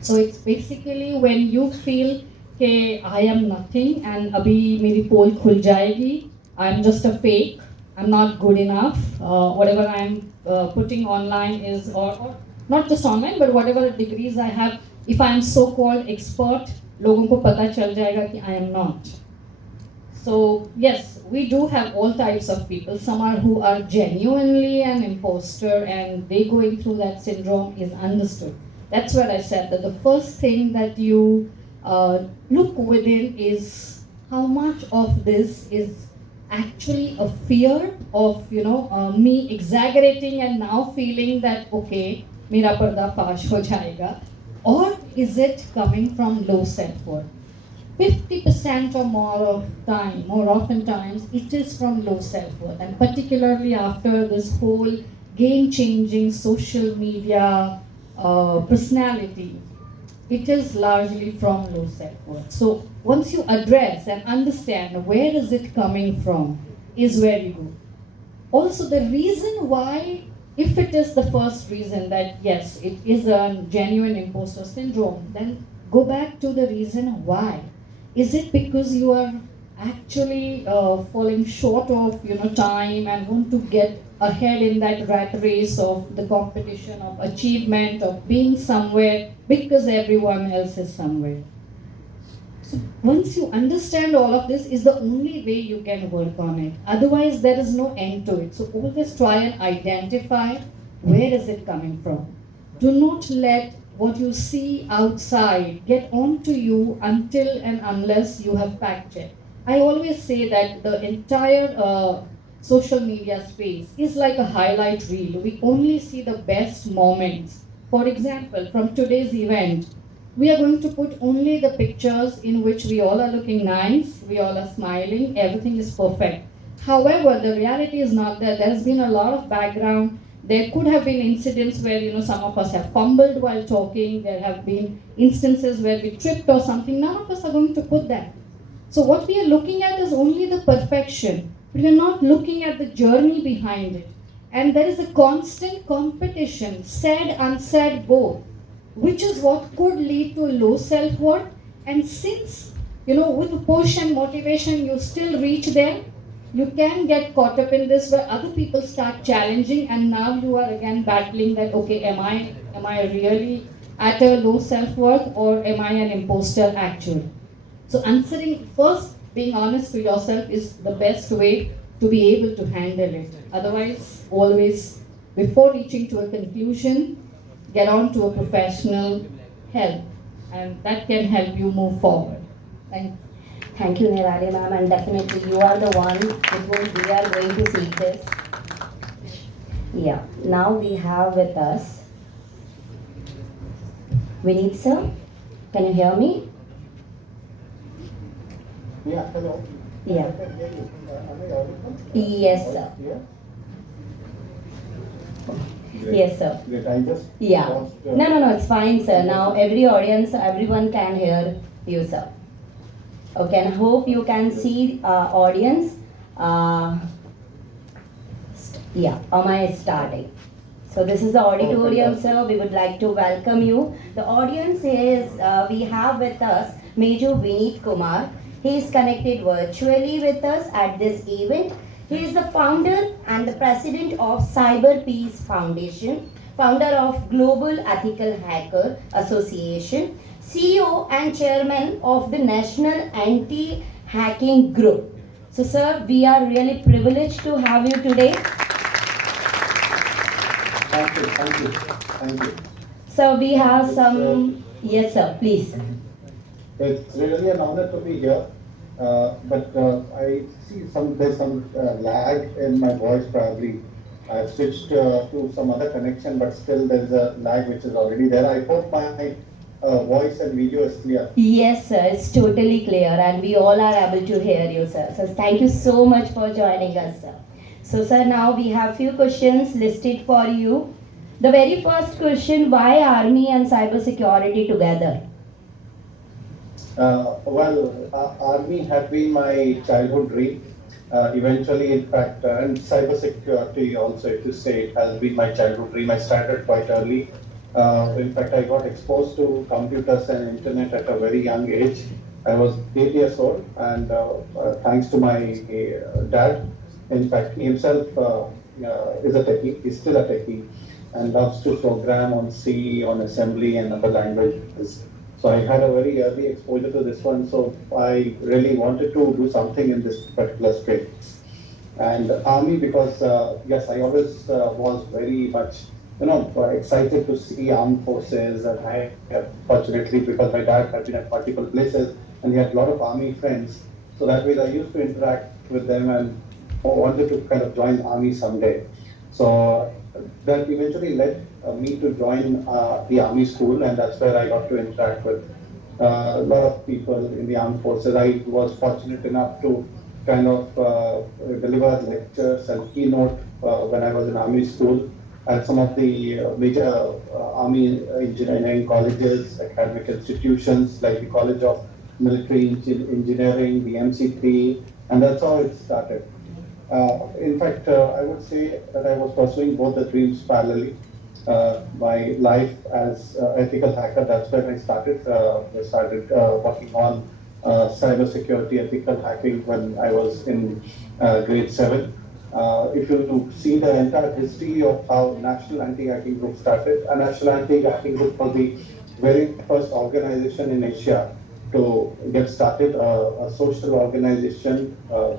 So it's basically when you feel कि I am nothing and अभी मेरी पोल खुल जाएगी, I'm just a fake, I'm not good enough, whatever I'm putting online is, or not just online, but whatever degrees I have, if I'm so-called expert, लोगों को पता चल जाएगा कि I am not. So yes, we do have all types of people. Some are who are genuinely an imposter and they going through that syndrome is understood. That's what I said, that the first thing that you look within is how much of this is actually a fear of me exaggerating and now feeling that okay, मेरा पर्दा फाश हो जाएगा, or is it coming from low self-worth? 50% or more oftentimes, it is from low self-worth, and particularly after this whole game-changing social media personality, it is largely from low self-worth. So once you address and understand where is it coming from, is where you go. Also, the reason why, if it is the first reason that yes, it is a genuine imposter syndrome, then go back to the reason why. Is it because you are actually falling short of time and want to get ahead in that rat race of the competition of achievement, of being somewhere because everyone else is somewhere? So once you understand all of this is the only way you can work on it. Otherwise, there is no end to it. So always try and identify where is it coming from. Do not let what you see outside get onto you until and unless you have fact checked. I always say that the entire social media space is like a highlight reel. We only see the best moments. For example, from today's event, we are going to put only the pictures in which we all are looking nice, we all are smiling, everything is perfect. However, the reality is not that. There has been a lot of background. There could have been incidents where some of us have fumbled while talking. There have been instances where we tripped or something. None of us are going to put that. So what we are looking at is only the perfection. We are not looking at the journey behind it. And there is a constant competition, said, unsaid, both, which is what could lead to low self-worth. And since, with push and motivation, you still reach there, you can get caught up in this where other people start challenging, and now you are again battling that, okay, am I really at a low self-worth, or am I an imposter actually? So answering first, being honest to yourself is the best way to be able to handle it. Otherwise, always, before reaching to a conclusion, get on to a professional help, and that can help you move forward. Thank you. Thank you, Nirali ma'am, and definitely you are the one with whom we are going to see this. Yeah, now we have with us Vineet sir. Can you hear me? Yeah, hello. Yeah. I can hear you. Am I audible? Yes, sir. Yeah? Yes, sir. Great, I just Yeah. lost, No, it's fine, sir. Now everyone can hear you, sir. Okay, and hope you can see audience. Uh, am I starting? So this is the auditorium, sir. We would like to welcome you. The audience is, we have with us Major Vineet Kumar. He is connected virtually with us at this event. He is the founder and the president of CyberPeace Foundation, founder of Global Ethical Hacker Association, CEO and chairman of the National Anti-Hacking Group. So sir, we are really privileged to have you today. Thank you. So we have some, yes sir, please. It's really an honor to be here, but I see there's some lag in my voice probably. I've switched to some other connection, but still there's a lag which is already there. I hope my voice and video is clear. Yes sir, it's totally clear and we all are able to hear you sir. So thank you so much for joining us sir. So sir, now we have few questions listed for you. The very first question, why Army and cybersecurity together? Army had been my childhood dream. Eventually, in fact, and cybersecurity also, if you say, it has been my childhood dream. I started quite early. In fact, I got exposed to computers and internet at a very young age. I was 8 years old, and thanks to my dad, in fact, he himself is a techie. He's still a techie, and loves to program on C, on assembly, and other languages. So I had a very early exposure to this one, so I really wanted to do something in this particular space. And Army, because yes, I always was very much, excited to see armed forces, and I, fortunately, because my dad had been at multiple places, and he had a lot of Army friends, so that way I used to interact with them and wanted to kind of join Army someday. So that eventually led me to join the Army school, and that's where I got to interact with a lot of people in the armed forces. I was fortunate enough to kind of deliver lectures and keynote when I was in Army school at some of the major Army engineering colleges, academic institutions like the College of Military Engineering, the MCP, and that's how it started. In fact, I would say that I was pursuing both the dreams parallelly. My life as ethical hacker, that's when I started. I started working on cybersecurity ethical hacking when I was in grade 7. If you see the entire history of how National Anti-Hacking Group started, a National Anti-Hacking Group was the very first organization in Asia to get started, a social organization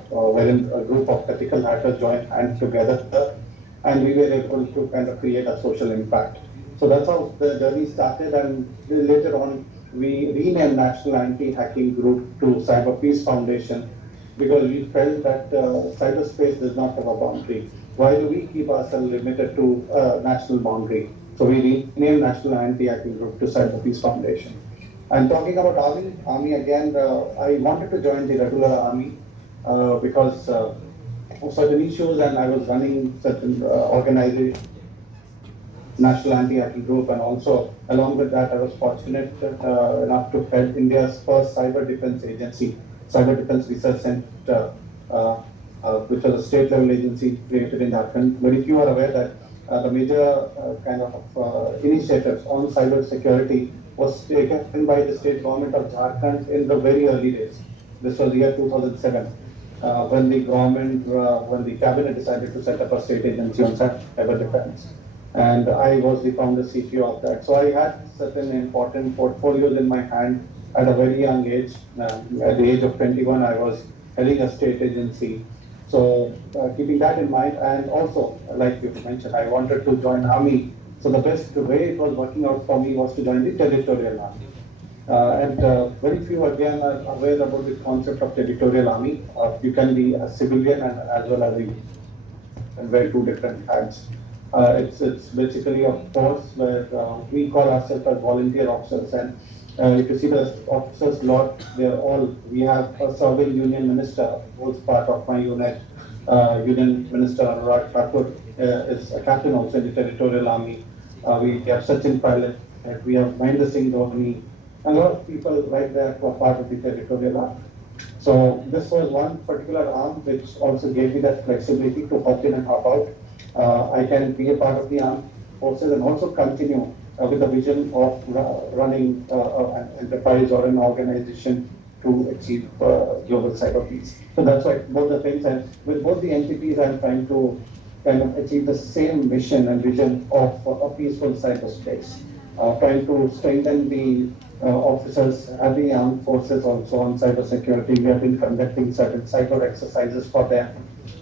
wherein a group of ethical hackers joined hands together, and we were able to kind of create a social impact. So that's how the journey started, and later on we renamed National Anti-Hacking Group to CyberPeace Foundation, because we felt that cyberspace does not have a boundary. Why do we keep ourselves limited to a national boundary? So we renamed National Anti-Hacking Group to CyberPeace Foundation. And talking about Army again, I wanted to join the regular Army because of certain issues, and I was running certain organizations, National Anti-Hacking Group, and also along with that, I was fortunate enough to head India's first cyber defense agency, Cyber Defense Research Center, which was a state-level agency created in Jharkhand. Very few are aware that the major kind of initiatives on cyber security was taken by the state government of Jharkhand in the very early days. This was the year 2007, when the cabinet decided to set up a state agency on cyber defense. And I was the founder CTO of that. So I had certain important portfolios in my hand at a very young age. At the age of 21, I was heading a state agency. So keeping that in mind, and also, like you mentioned, I wanted to join Army. So the best way it was working out for me was to join the Territorial Army. Very few again are aware about the concept of Territorial Army. You can be a civilian and as well as and wear two different hats. It's basically a force where we call ourselves as volunteer officers, and if you see the officers lot, we have a serving union minister who's part of my unit. Union Minister Gaurav Bhatra is a captain also in the Territorial Army. We have Sachin Pilot, we have Mahendra Singh Dhoni, and a lot of people right there who are part of the Territorial Army. So this was one particular arm which also gave me that flexibility to hop in and hop out. I can be a part of the armed forces and also continue with the vision of running an enterprise or an organization to achieve global cyber peace. So that's why both the things, and with both the entities, I'm trying to kind of achieve the same mission and vision of a peaceful cyberspace. Trying to strengthen the officers at the armed forces also on cybersecurity. We have been conducting certain cyber exercises for them,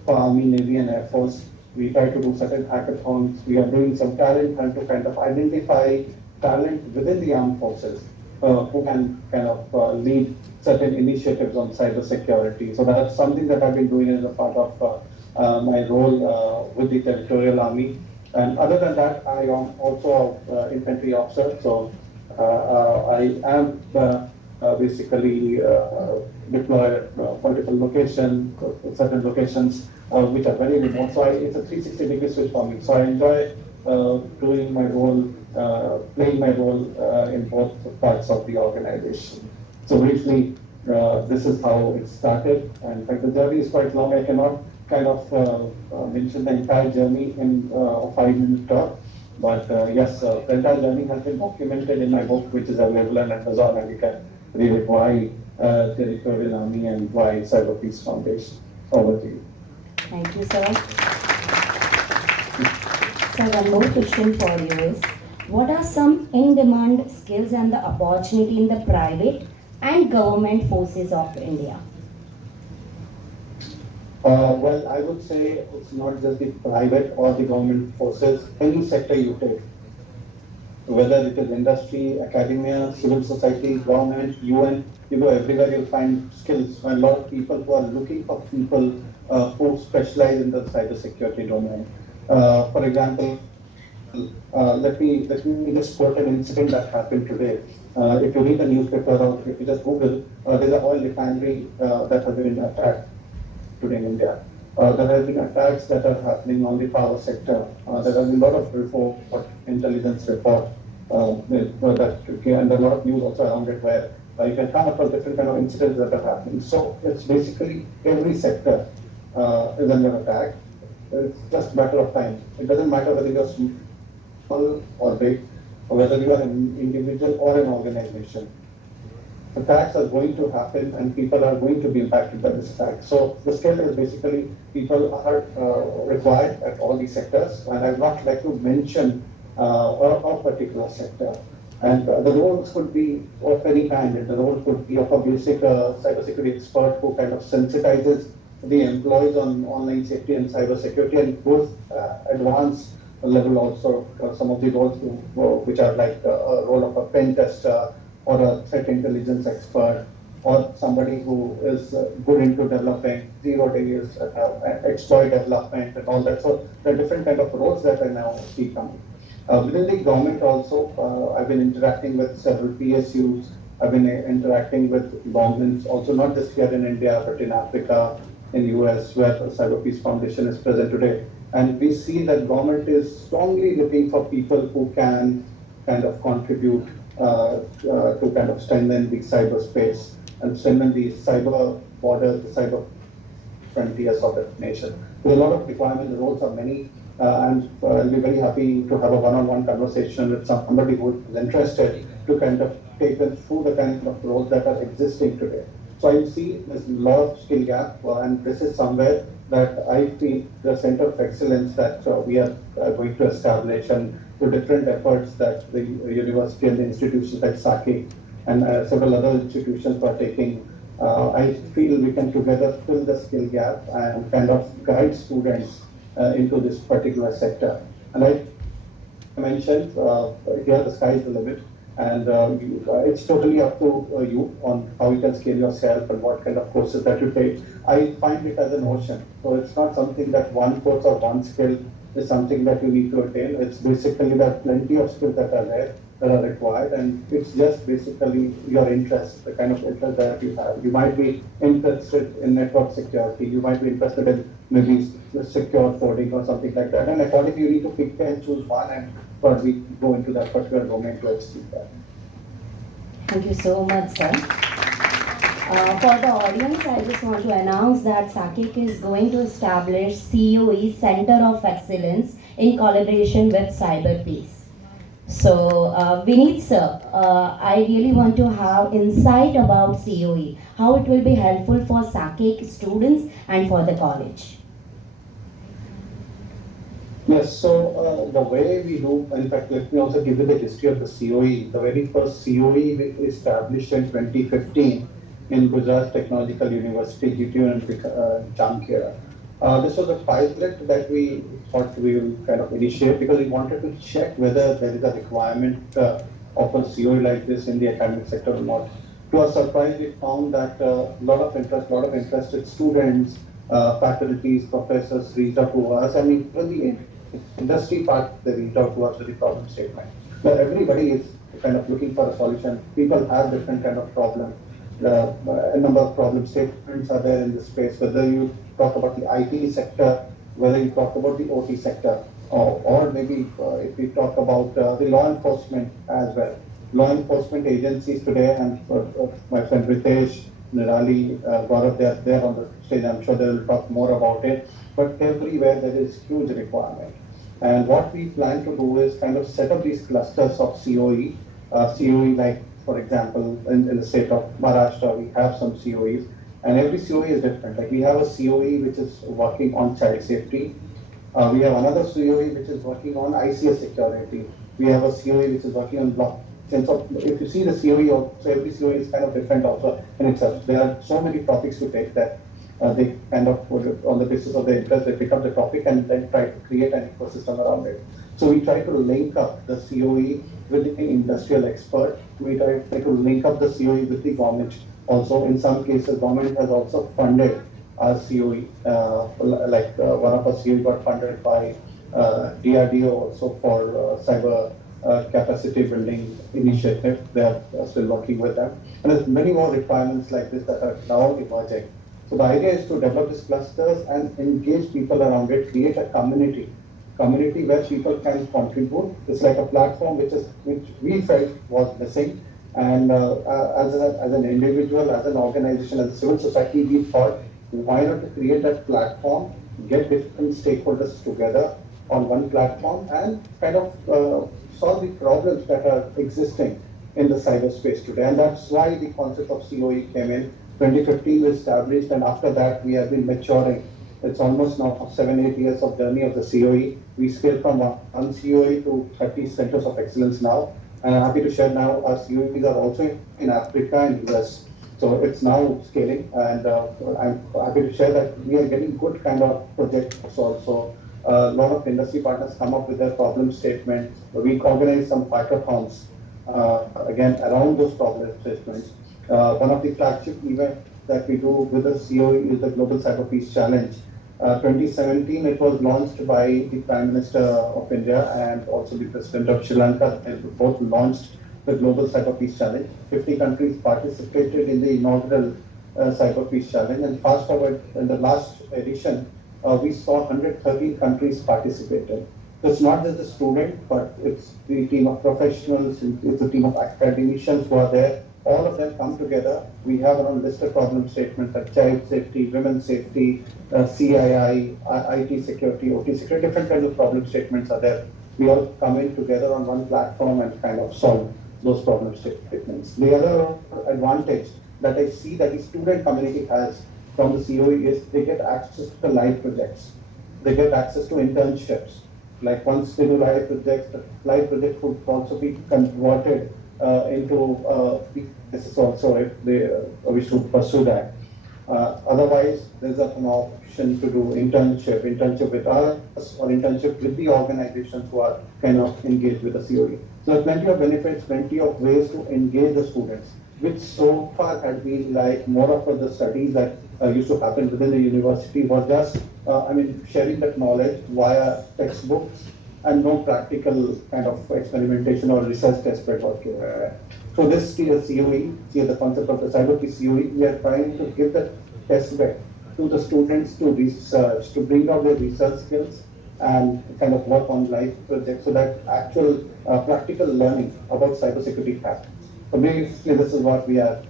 for Army, Navy, and Air Force. We try to do certain hackathons. We are doing some talent hunt to kind of identify talent within the armed forces who can kind of lead certain initiatives on cybersecurity. So that's something that I've been doing as a part of my role with the Territorial Army. And other than that, I am also an infantry officer. So I am basically deployed at multiple locations, certain locations which are very remote. So it's a 360-degree switch for me. So I enjoy doing my role, playing my role in both parts of the organization. So briefly, this is how it started. And in fact, the journey is quite long. I cannot kind of mention the entire journey in a 5-minute talk. But yes, the entire journey has been documented in my book, which is available on Amazon, and you can read it, Why Territorial Army and Why CyberPeace Foundation. Over to you. Thank you, sir. So one more question for you is, what are some in-demand skills and the opportunity in the private and government forces of India? Well, I would say it's not just the private or the government forces, any sector you take, whether it is industry, academia, civil society, government, UN, you go everywhere, you'll find skills. And a lot of people who are looking for people who specialize in the cybersecurity domain. For example, let me just quote an incident that happened today. If you read the newspaper or if you just Google, there's an oil refinery that has been attacked today in India. There have been attacks that are happening on the power sector. There have been a lot of report, intelligence report, and a lot of news also around it where you can come across different kind of incidents that are happening. So it's basically every sector is under attack. It's just a matter of time. It doesn't matter whether you're small or big, or whether you are an individual or an organization. Attacks are going to happen and people are going to be impacted by this attack. So the skill is basically people are required at all these sectors, and I would not like to mention a particular sector. And the roles could be of any kind. The role could be of a basic cybersecurity expert who kind of sensitizes the employees on online safety and cybersecurity, and goes advanced level also. Some of the roles which are like a role of a pen tester, or a threat intelligence expert, or somebody who is good into developing 0 days, exploit development and all that. So there are different kind of roles that I now see coming. Within the government also, I've been interacting with several PSUs. I've been interacting with governments also, not just here in India, but in Africa, in US, where the CyberPeace Foundation is present today. And we see that government is strongly looking for people who can kind of contribute to kind of strengthen the cyberspace and strengthen the cyber borders, the cyber frontiers of the nation. There's a lot of requirements, the roles are many, and I'll be very happy to have a one-on-one conversation with somebody who is interested to kind of take them through the kind of roles that are existing today. So I see there's a lot of skill gap, and this is somewhere that I feel the center of excellence that we are going to establish, and the different efforts that the university and the institutions like SAKEC and several other institutions are taking. I feel we can together fill the skill gap and kind of guide students into this particular sector. And I mentioned here the sky is the limit, and it's totally up to you on how you can scale yourself and what kind of courses that you take. I find it as an ocean, so it's not something that one course or one skill is something that you need to attain. It's basically there are plenty of skills that are there that are required, and it's just basically your interest, the kind of interest that you have. You might be interested in network security, you might be interested in maybe secure coding or something like that, and accordingly you need to pick and choose one and probably go into that particular domain to achieve that. Thank you so much, sir. For the audience, I just want to announce that SAKEC is going to establish COE Center of Excellence in collaboration with CyberPeace. So, Vineet sir, I really want to have insight about COE, how it will be helpful for SAKEC students and for the college. Yes, so the way we do, in fact, let me also give you the history of the COE. The very first COE we established in 2015 in Gujarat Technological University, GTU and Jamkira. This was a pilot that we thought we will kind of initiate because we wanted to check whether there is a requirement of a COE like this in the academic sector or not. To our surprise, we found that a lot of interested students, faculties, professors reached out to us, and even the industry part, they reached out to us with the problem statement. Now, everybody is kind of looking for a solution. People have different kind of problems. A number of problem statements are there in this space, whether you talk about the IT sector, whether you talk about the OT sector, or maybe if we talk about the law enforcement as well. Law enforcement agencies today, and my friend Ritesh, Nirali, Gaurav, they are there on the stage. I'm sure they will talk more about it. But everywhere there is huge requirement. And what we plan to do is kind of set up these clusters of COE. COE, like for example, in the state of Maharashtra, we have some COEs, and every COE is different. Like we have a COE which is working on child safety. We have another COE which is working on ICS security. We have a COE which is working on blockchain. So if you see the COE, also every COE is kind of different also in itself. There are so many topics to take that they kind of put it on the basis of their interest, they pick up the topic and then try to create an ecosystem around it. So we try to link up the COE with the industrial expert. We try to link up the COE with the government. Also, in some cases, government has also funded our COE. One of our COE got funded by DRDO also for cyber capacity building initiative. They are still working with them. And there's many more requirements like this that are now emerging. So the idea is to develop these clusters and engage people around it, create a community where people can contribute. It's like a platform which we felt was missing. And as an individual, as an organization, as a civil society, we thought, why not to create that platform, get different stakeholders together on one platform and kind of solve the problems that are existing in the cyberspace today. And that's why the concept of COE came in. 2015 was established, and after that we have been maturing. It's almost now 7-8 years of journey of the COE. We scaled from one COE to 30 centers of excellence now. And I'm happy to share now our COEs are also in Africa and US. So it's now scaling, and I'm happy to share that we are getting good kind of projects also. A lot of industry partners come up with their problem statements. We organize some hackathons, again, around those problem statements. One of the flagship events that we do with the COE is the Global CyberPeace Challenge. 2017, it was launched by the Prime Minister of India and also the President of Sri Lanka. They both launched the Global CyberPeace Challenge. 50 countries participated in the inaugural CyberPeace Challenge. And fast forward, in the last edition, we saw 113 countries participated. So it's not just the student, but it's the team of professionals, it's a team of academicians who are there. All of them come together. We have our own list of problem statements like child safety, women's safety, CII, IT security, OT security, different kinds of problem statements are there. We all come in together on one platform and kind of solve those problem statements. The other advantage that I see that the student community has from the COE is they get access to the live projects. They get access to internships. Like once they do live projects, the live project would also be converted into this is also if they wish to pursue that. Otherwise, there's an option to do internship with us or internship with the organizations who are kind of engaged with the COE. So there are plenty of benefits, plenty of ways to engage the students, which so far had been like more of the studies that used to happen within the university was just, sharing that knowledge via textbooks and no practical kind of experimentation or research test bed work. So this is a COE, see the concept of the CyberPeace COE, we are trying to give the test bed to the students to research, to bring out their research skills and kind of work on live projects so that actual practical learning about cybersecurity happens. So basically this is what we are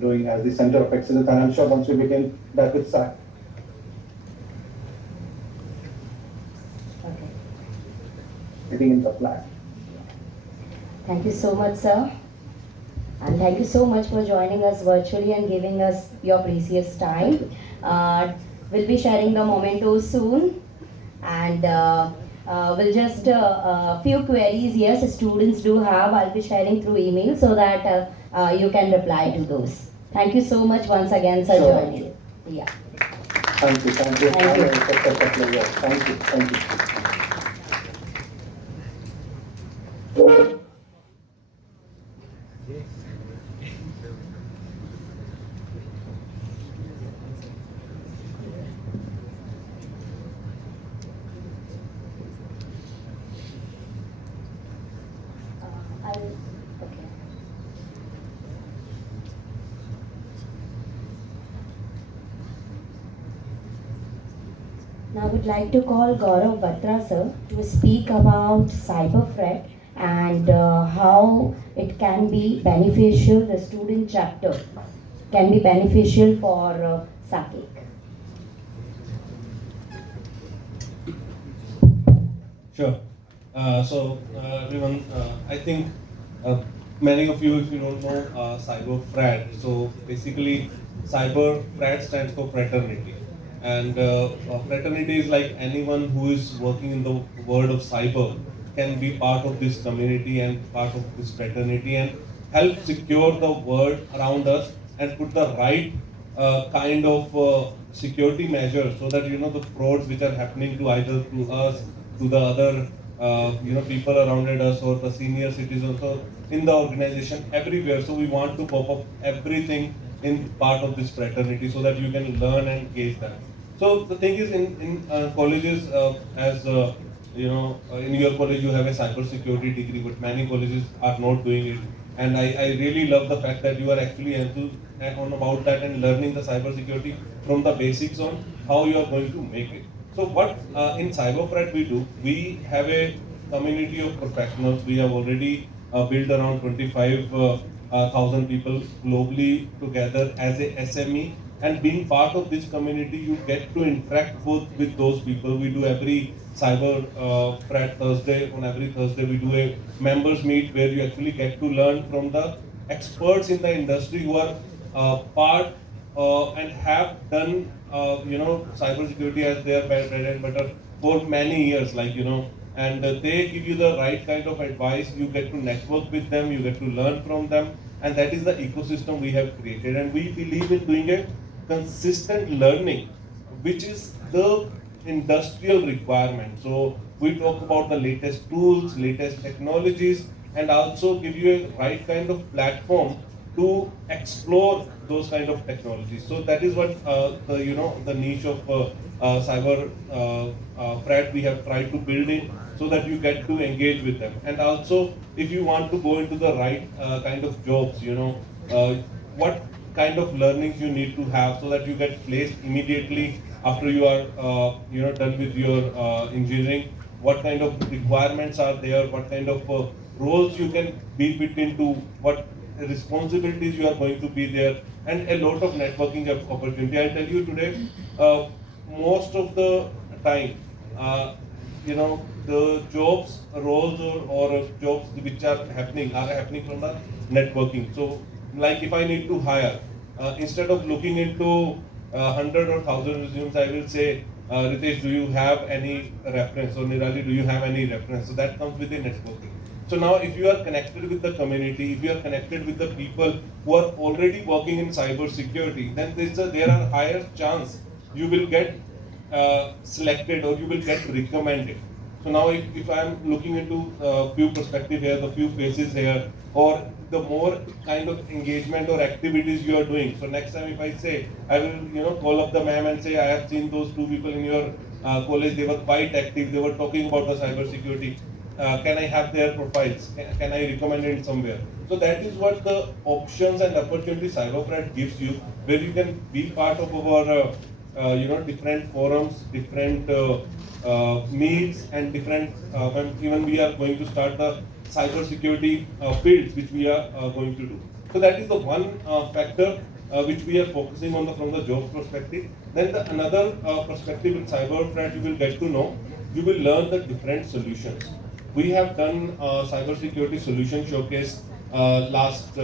doing as the center of excellence. And I'm sure once we begin that with SAC. Okay. Getting in the plan. Thank you so much, sir. And thank you so much for joining us virtually and giving us your precious time. We'll be sharing the mementos soon. And we'll just few queries, yes, students do have. I'll be sharing through email so that you can reply to those. Thank you so much once again, sir, Sure. joining. Yeah. Thank you. Thank you. Thank you. It's such a pleasure. Thank you. Thank you. Okay. Now I would like to call Gaurav Bhatra, sir, to speak about CyberFrat and how it can be beneficial, the student chapter can be beneficial for SAKEC. Sure. Everyone, I think many of you, if you don't know CyberFrat, so basically CyberFrat stands for fraternity. And fraternity is like anyone who is working in the world of cyber can be part of this community and part of this fraternity and help secure the world around us and put the right kind of security measures so that the frauds which are happening to either to us, to the other people around us or the senior citizens or in the organization everywhere. So we want to pop up everything in part of this fraternity so that you can learn and gauge that. So the thing is in colleges, in your college you have a cybersecurity degree, but many colleges are not doing it. And I really love the fact that you are actually enthused on about that and learning the cybersecurity from the basics on how you are going to make it. So what in CyberFrat we do, we have a community of professionals. We have already built around 25,000 people globally together as a SME. And being part of this community, you get to interact with those people. We do every CyberFrat Thursday. On every Thursday, we do a members meet where you actually get to learn from the experts in the industry who are part and have done cybersecurity as their bread and butter for many years, and they give you the right kind of advice. You get to network with them, you get to learn from them, and that is the ecosystem we have created. And we believe in doing a consistent learning, which is the industrial requirement. So we talk about the latest tools, latest technologies, and also give you a right kind of platform to explore those kind of technologies. So that is what the niche of cyber frat we have tried to build in, so that you get to engage with them. And also, if you want to go into the right kind of jobs, what kind of learnings you need to have so that you get placed immediately after you are done with your engineering. What kind of requirements are there? What kind of roles you can be fit into? What responsibilities you are going to be there, and a lot of networking opportunity. I tell you today, most of the time, the jobs, roles or jobs which are happening from the networking. So, like if I need to hire, instead of looking into 100 or 1,000 resumes, I will say, Ritesh, do you have any reference? Or Nirali, do you have any reference? So that comes with the networking. So now if you are connected with the community, if you are connected with the people who are already working in cyber security, then there are higher chance you will get selected or you will get recommended. So now if I am looking into a few perspective here, the few faces here, or the more kind of engagement or activities you are doing. So next time if I say, I will call up the ma'am and say, I have seen those two people in your college, they were quite active, they were talking about the cyber security. Can I have their profiles? Can I recommend it somewhere? So that is what the options and opportunity CyberFrat gives you, where you can be part of our different forums, different meets, and different even we are going to start the cybersecurity fields which we are going to do. So that is the one factor which we are focusing on from the job perspective. Then the another perspective in CyberFrat you will get to know, you will learn the different solutions. We have done cybersecurity solution showcase last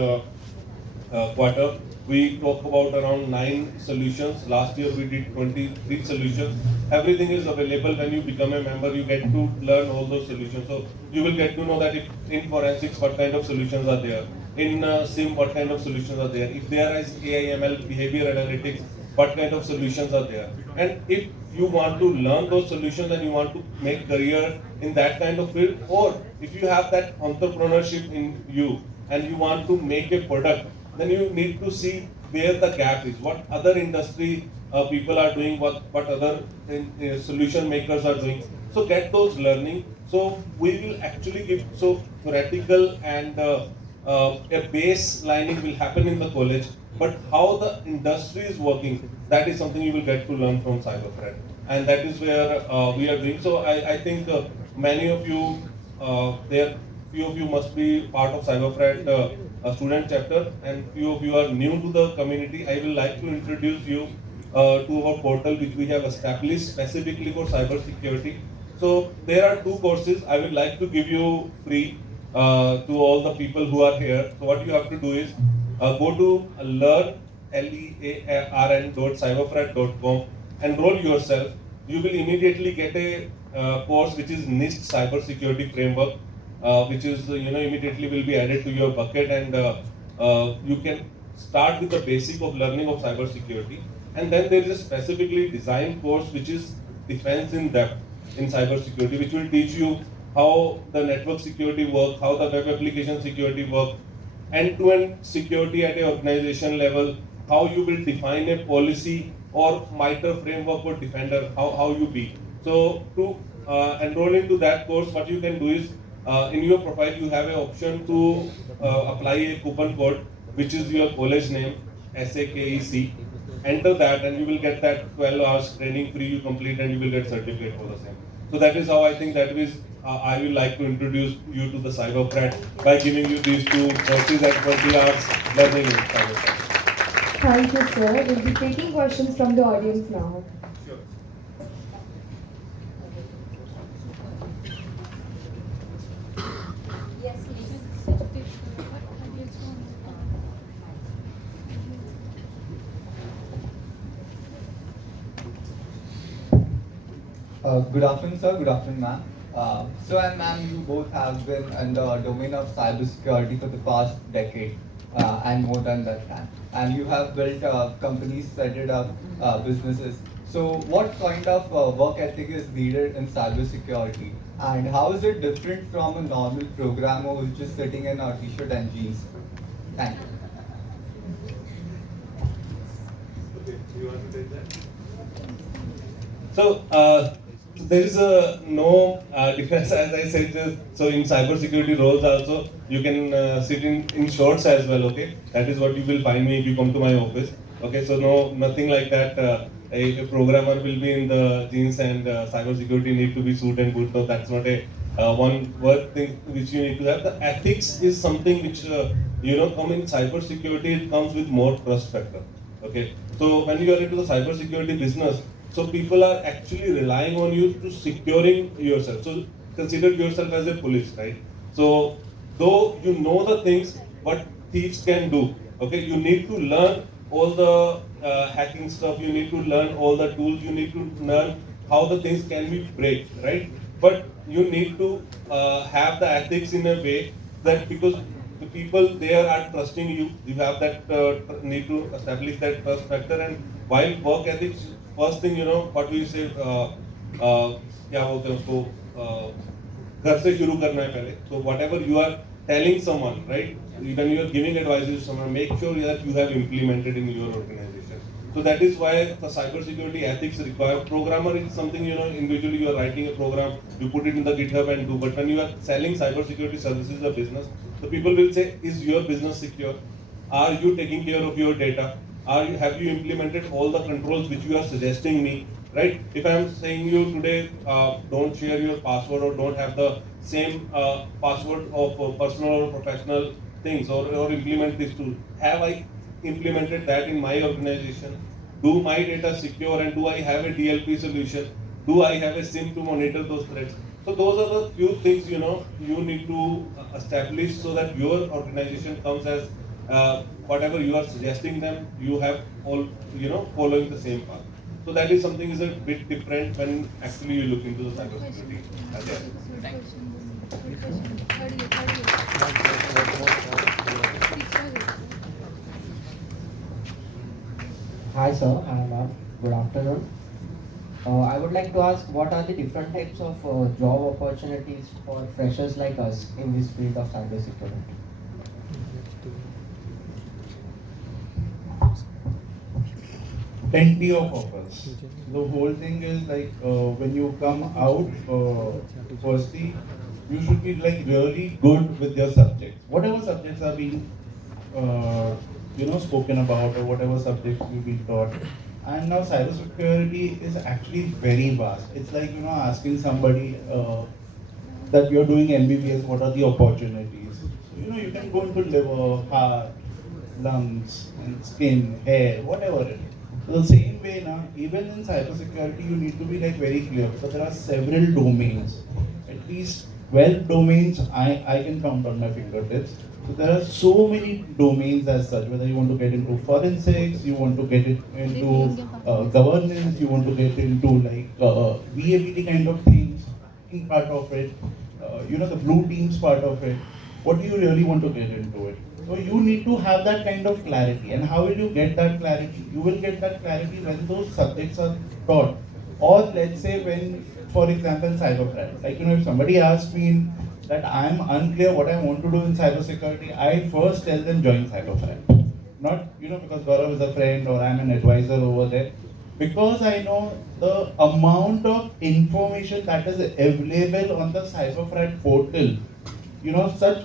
quarter. We talked about around 9 solutions. Last year we did 23 solutions. Everything is available. When you become a member, you get to learn all those solutions. So you will get to know that if in forensics, what kind of solutions are there. In SIM, what kind of solutions are there. If there is AI, ML, behavior analytics, what kind of solutions are there. And if you want to learn those solutions and you want to make career in that kind of field, or if you have that entrepreneurship in you and you want to make a product, then you need to see where the gap is, what other industry people are doing, what other solution makers are doing. So get those learning. So we will actually give, so theoretical and a baselining will happen in the college, but how the industry is working, that is something you will get to learn from CyberFrat. And that is where we are doing. So I think many of you, few of you must be part of CyberFrat student chapter, and few of you are new to the community. I will like to introduce you to our portal which we have established specifically for cybersecurity. So there are 2 courses I would like to give you free to all the people who are here. So what you have to do is go to learn.cyberfrat.com, enroll yourself. You will immediately get a course which is NIST Cybersecurity Framework, which is immediately will be added to your bucket, and you can start with the basic of learning of cybersecurity. And then there is a specifically designed course which is defense in depth in cybersecurity, which will teach you how the network security works, how the web application security works, end-to-end security at an organization level, how you will define a policy or MITRE framework for defender, how you be. So to enroll into that course, what you can do is, in your profile you have an option to apply a coupon code, which is your college name, SAKEC. Enter that and you will get that 12 hours training free you complete, and you will get certificate for the same. So that is how I think that is, I will like to introduce you to the CyberFrat by giving you these 2 courses and 20 hours learning in CyberFrat. Thank you, sir. We'll be taking questions from the audience now. Sure. Yes, please. Good afternoon, sir. Good afternoon, ma'am. So, and ma'am, you both have been in the domain of cybersecurity for the past decade and more than that time. And you have built companies, set it up businesses. So, what kind of work ethic is needed in cybersecurity? And how is it different from a normal programmer who's just sitting in a t-shirt and jeans? Thank you. Okay, you want to take that? So, there is no difference, as I said. So in cybersecurity roles also, you can sit in shorts as well. Okay, that is what you will find me if you come to my office. Okay, so nothing like that. A programmer will be in the jeans, and cybersecurity need to be suit and boot. So that's not a one word thing which you need to have. The ethics is something which come in cybersecurity. It comes with more trust factor. Okay, so when you are into the cybersecurity business, so people are actually relying on you to securing yourself. So consider yourself as a police, right? So though you know the things what thieves can do, okay, you need to learn all the hacking stuff. You need to learn all the tools. You need to learn how the things can be break, right? But you need to have the ethics in a way that, because the people there are trusting you, you have that need to establish that trust factor. And while work ethics, first thing, what we say, क्या बोलते हैं उसको, घर से शुरू करना है पहले. So whatever you are telling someone, right, when you are giving advice to someone, make sure that you have implemented in your organization. So that is why the cybersecurity ethics require. Programmer is something, individually you are writing a program, you put it in the GitHub and do. But when you are selling cybersecurity services a business, the people will say, is your business secure? Are you taking care of your data? Have you implemented all the controls which you are suggesting me, right? If I am saying you today, don't share your password or don't have the same password of personal or professional things or implement this tool. Have I implemented that in my organization? Do my data secure and do I have a DLP solution? Do I have a SIM to monitor those threats? So those are the few things you need to establish so that your organization comes as whatever you are suggesting them, you have all following the same path. So that is something is a bit different when actually you look into the cybersecurity. Hi sir, good afternoon. I would like to ask what are the different types of job opportunities for freshers like us in this field of cybersecurity? Plenty of offers. The whole thing is like when you come out, firstly, you should be like really good with your subjects. Whatever subjects are being, spoken about, or whatever subjects you've been taught. And now cybersecurity is actually very vast. It's like asking somebody that you're doing MBBS, what are the opportunities? So, you can go into liver, heart, lungs, and skin, hair, whatever it is. So the same way now, even in cybersecurity, you need to be like very clear because there are several domains. At least 12 domains I can count on my fingertips. So there are so many domains as such, whether you want to get into forensics, you want to get into governance, you want to get into like V.A.P kind of things, part of it, the blue teams part of it. What do you really want to get into it? So you need to have that kind of clarity. And how will you get that clarity? You will get that clarity when those subjects are taught. Or let's say when, for example, CyberFrat. Like, if somebody asks me that I'm unclear what I want to do in cybersecurity, I first tell them join CyberFrat. Not, because Gaurav is a friend or I'm an advisor over there. Because I know the amount of information that is available on the CyberFrat portal, such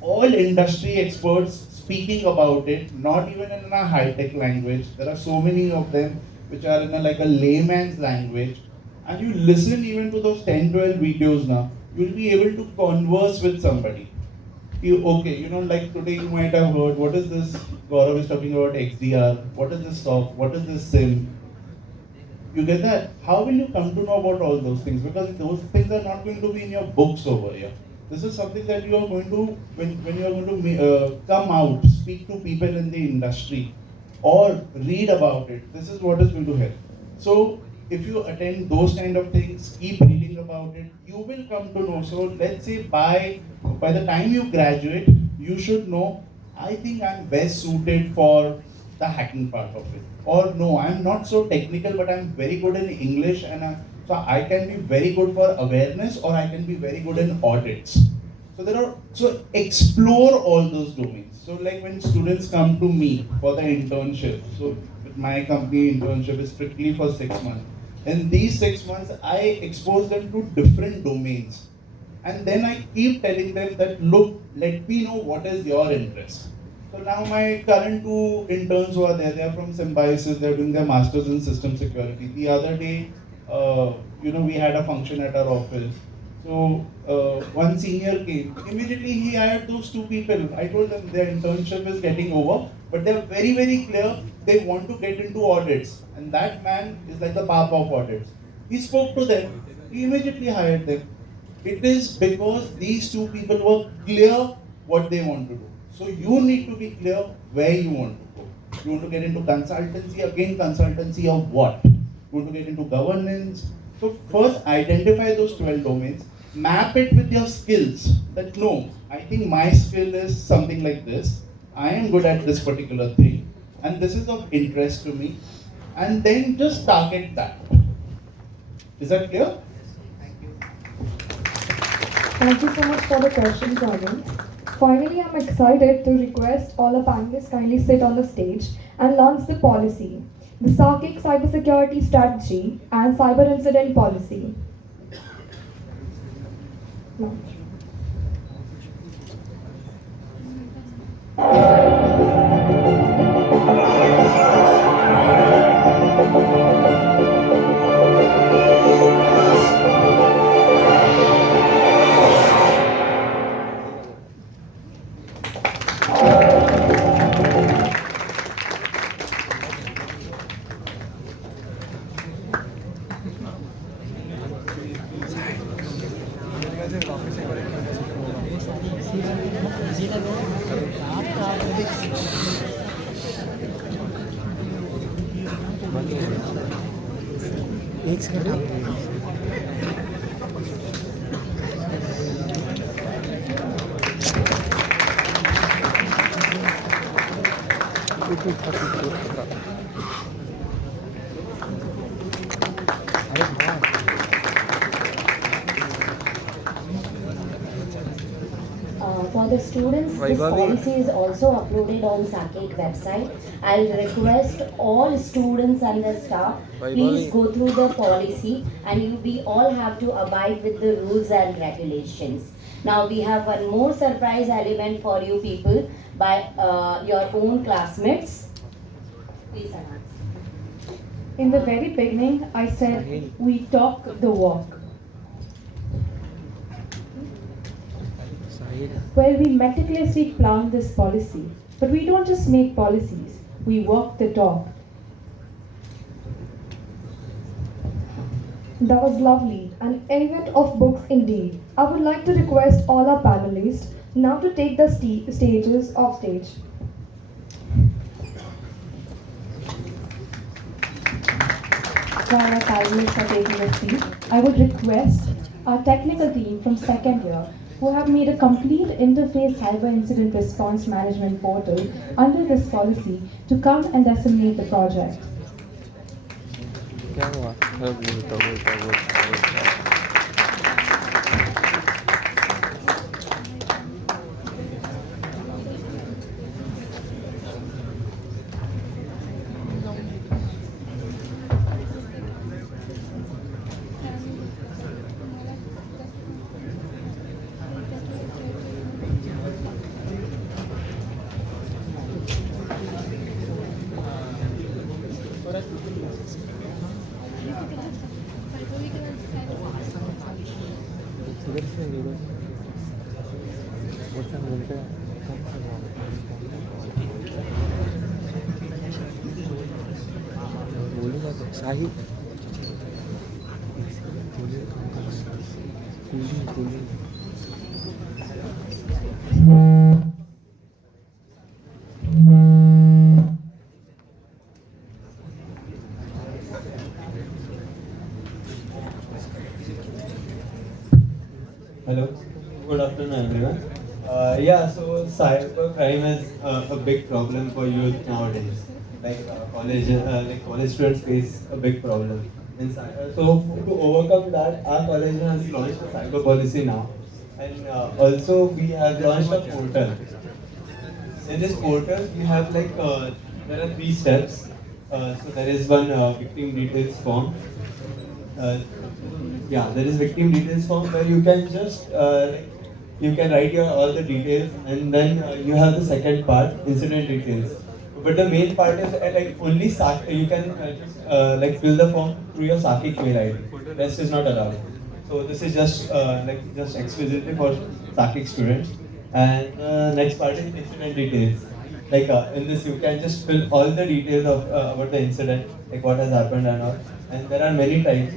all industry experts speaking about it, not even in a high-tech language. There are so many of them which are in a layman's language. And you listen even to those 10, 12 videos now, you'll be able to converse with somebody. Like today you might have heard, what is this? Gaurav is talking about XDR. What is this SOC? What is this SIM? You get that? How will you come to know about all those things? Because those things are not going to be in your books over here. This is something that you are going to, when you are going to come out, speak to people in the industry or read about it, this is what is going to help. So if you attend those kind of things, keep reading about it, you will come to know. So let's say by the time you graduate, you should know, I think I'm best suited for the hacking part of it. Or no, I'm not so technical, but I'm very good in English and so I can be very good for awareness or I can be very good in audits. So explore all those domains. So like when students come to me for the internship, so with my company internship is strictly for 6 months. In these 6 months, I expose them to different domains. And then I keep telling them that, look, let me know what is your interest. So now my current 2 interns who are there, they are from Symbiosis, they're doing their masters in system security. The other day, we had a function at our office. So one senior came, immediately he hired those 2 people. I told them their internship is getting over, but they're very, very clear, they want to get into audits. And that man is like the papa of audits. He spoke to them, he immediately hired them. It is because these 2 people were clear what they want to do. So you need to be clear where you want to go. You want to get into consultancy, again consultancy of what? You want to get into governance. So first identify those 12 domains, map it with your skills that no, I think my skill is something like this. I am good at this particular thing and this is of interest to me, and then just target that. Is that clear? Thank you so much for the questions, audience. Finally, I'm excited to request all the panelists kindly sit on the stage and launch the policy, the SAKEC Cybersecurity Strategy and Cyber Incident Policy. Launch. For the students, this policy is also uploaded on SAKEC website. I'll request all students and the staff, please go through the policy and we all have to abide with the rules and regulations. Now we have one more surprise element for you people by your own classmates. Please announce. In the very beginning, I said we talk the walk. Well, we meticulously plan this policy, but we don't just make policies, we walk the talk. That was lovely, an event of books indeed. I would like to request all our panelists now to take the stages off stage. While our panelists are taking a seat, I would request our technical team from second year, who have made a complete interface cyber incident response management portal under this policy, to come and disseminate the project. Hello, good afternoon everyone. So cybercrime is a big problem for youth nowadays. College students face a big problem. So to overcome that, our college has launched a cyber policy now, and also we have launched a portal. In this portal, we have there are 3 steps. So there is one victim details form. There is victim details form where you can just you can write your all the details, and then you have the second part, incident details. But the main part is only you can just fill the form through your SAKEC mail ID. Rest is not allowed. So this is just just exclusively for SAKEC students. And next part is incident details. In this you can just fill all the details of about the incident, like what has happened and all. And there are many types,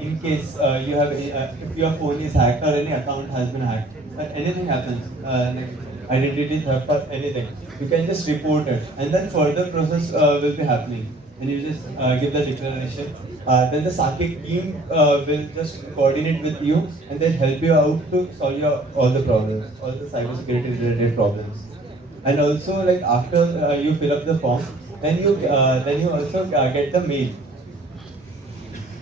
in case you have if your phone is hacked or any account has been hacked, anything happens, identity theft or anything, you can just report it, and then further process will be happening. And you just give the declaration. Then the SAKEC team will just coordinate with you and then help you out to solve all the problems, all the cybersecurity related problems. And also, after you fill up the form, then you also get the mail.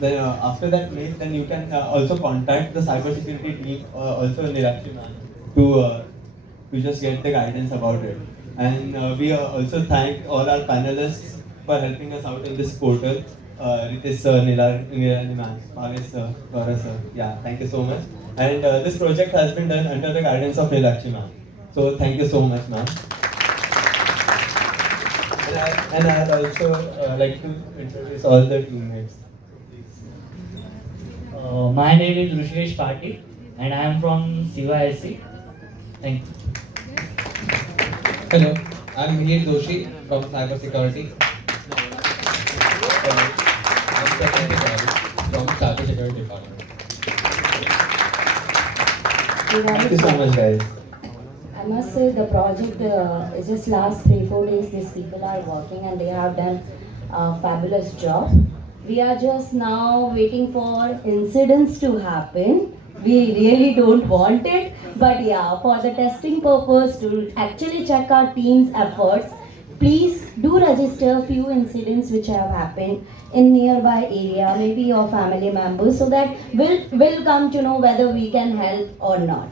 Then after that mail, then you can also contact the cybersecurity team, also Nirali Bhatia, to just get the guidance about it. And we also thank all our panelists for helping us out in this portal. Ritesh sir, Nirali ma'am, Bhavesh sir, Gaurav sir. Yeah, thank you so much. And this project has been done under the guidance of Nirali ma'am. So thank you so much, ma'am. And I'd also like to introduce all the teammates. My name is Bhavesh Patel and I am from CYBEC. Thank you. Hello, I'm Vineet from Cybersecurity. I'm from Cybersecurity Department. Thank you so much, guys. I must say the project is just last 3-4 days. These people are working and they have done a fabulous job. We are just now waiting for incidents to happen. We really don't want it, but yeah, for the testing purpose to actually check our team's efforts, please do register a few incidents which have happened in nearby area, maybe your family members, so that we'll come to know whether we can help or not.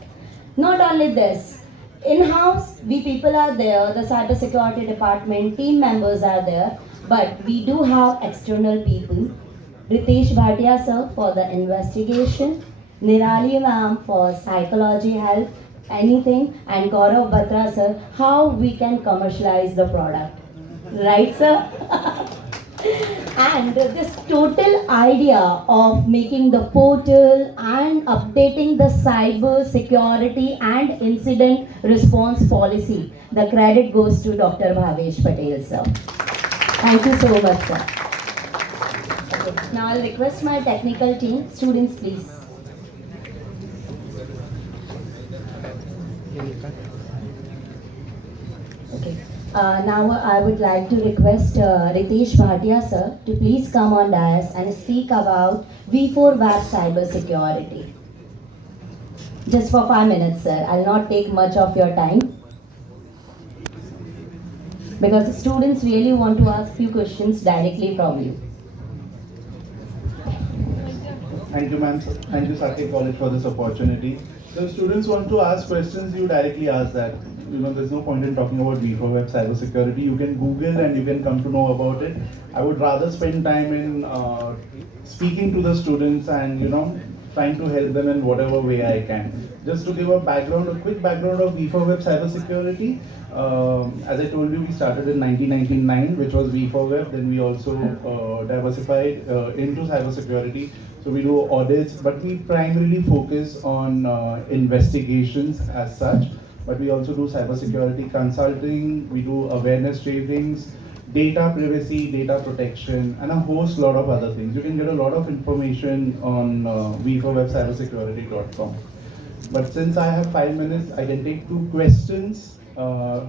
Not only this, in-house, we people are there, the cybersecurity department, team members are there, but we do have external people. Ritesh Bhatia sir for the investigation, Nirali ma'am for psychology help, anything, and Gaurav Bhatra sir, how we can commercialize the product. Right sir? And this total idea of making the portal and updating the cyber security and incident response policy, the credit goes to Dr. Bhavesh Patel sir. Thank you so much sir. Okay, now I'll request my technical team, students please. Okay. Now I would like to request Ritesh Bhatia sir to please come on dais and speak about V4Web Cybersecurity. Just for 5 minutes sir, I'll not take much of your time because the students really want to ask few questions directly from you. Thank you, ma'am. Thank you, SAKEC College, for this opportunity. So, students want to ask questions, you directly ask that. There's no point in talking about V4Web Cybersecurity. You can Google and you can come to know about it. I would rather spend time in speaking to the students and, trying to help them in whatever way I can. Just to give a quick background of V4Web Cybersecurity. As I told you, we started in 1999, which was V4Web. Then we also diversified into cybersecurity. So we do audits, but we primarily focus on investigations as such. But we also do cybersecurity consulting, we do awareness trainings, data privacy, data protection, and a lot of other things. You can get a lot of information on v4webcybersecurity.com. But since I have 5 minutes, I can take 2 questions. So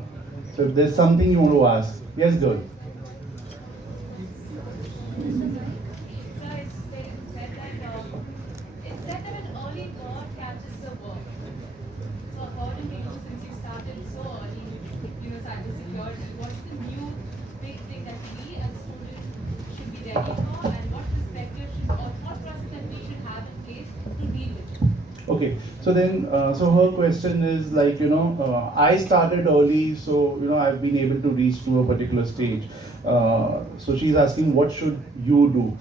if there's something you want to ask. Yes, girl. Okay, so then, so her question is like, I started early, so, I've been able to reach to a particular stage. So she's asking, what should you do?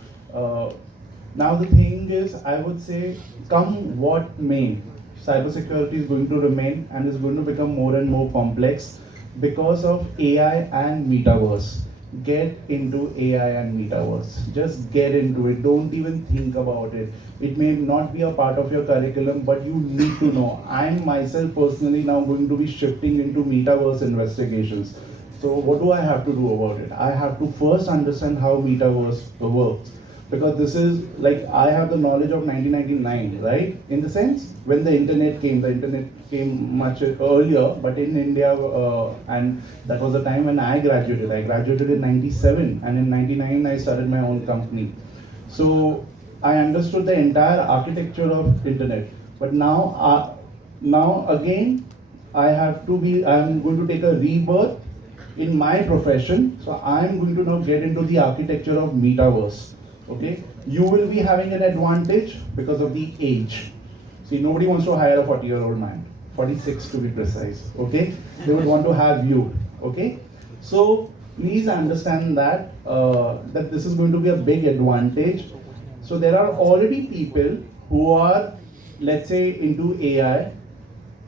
Now the thing is, I would say, come what may, cybersecurity is going to remain and is going to become more and more complex because of AI and metaverse. Get into AI and metaverse. Just get into it. Don't even think about it. It may not be a part of your curriculum, but you need to know. I'm myself personally now going to be shifting into metaverse investigations. So what do I have to do about it? I have to first understand how metaverse works. Because this is like, I have the knowledge of 1999, right? In the sense, when the internet came much earlier, but in India, and that was the time when I graduated. I graduated in 97, and in 99, I started my own company. So I understood the entire architecture of internet. But now again, I'm going to take a rebirth in my profession. So I'm going to now get into the architecture of metaverse. Okay, you will be having an advantage because of the age. See, nobody wants to hire a 40-year-old man, 46 to be precise. Okay, they would want to have you. Okay, so please understand that that this is going to be a big advantage. So there are already people who are, let's say, into AI,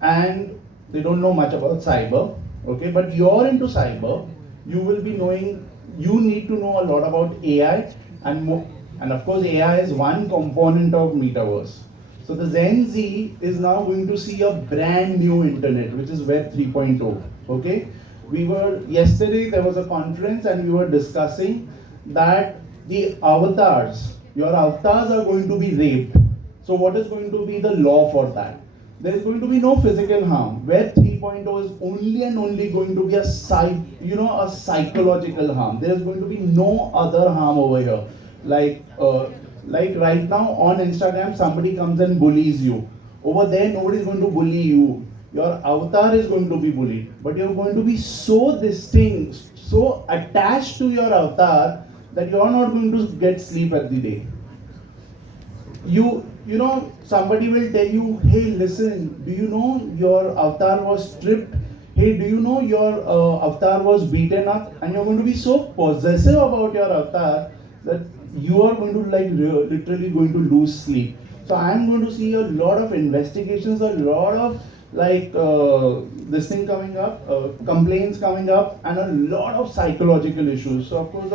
and they don't know much about cyber. Okay, but you're into cyber. You will be knowing. You need to know a lot about AI. And of course, AI is one component of metaverse. So the Gen Z is now going to see a brand new internet, which is Web 3.0. Okay, yesterday there was a conference and we were discussing that the avatars, your avatars are going to be raped. So what is going to be the law for that? There is going to be no physical harm. Web 3.0 is only and only going to be a psychological harm. There is going to be no other harm over here. Like right now on Instagram, somebody comes and bullies you. Over there, nobody is going to bully you. Your avatar is going to be bullied, but you're going to be so distinct, so attached to your avatar that you're not going to get sleep at the day. You know, somebody will tell you, hey, listen, do you know your avatar was stripped? Hey, do you know your avatar was beaten up? And you're going to be so possessive about your avatar that you are going to literally going to lose sleep. So I'm going to see a lot of investigations, a lot of this thing coming up, complaints coming up, and a lot of psychological issues. So of course,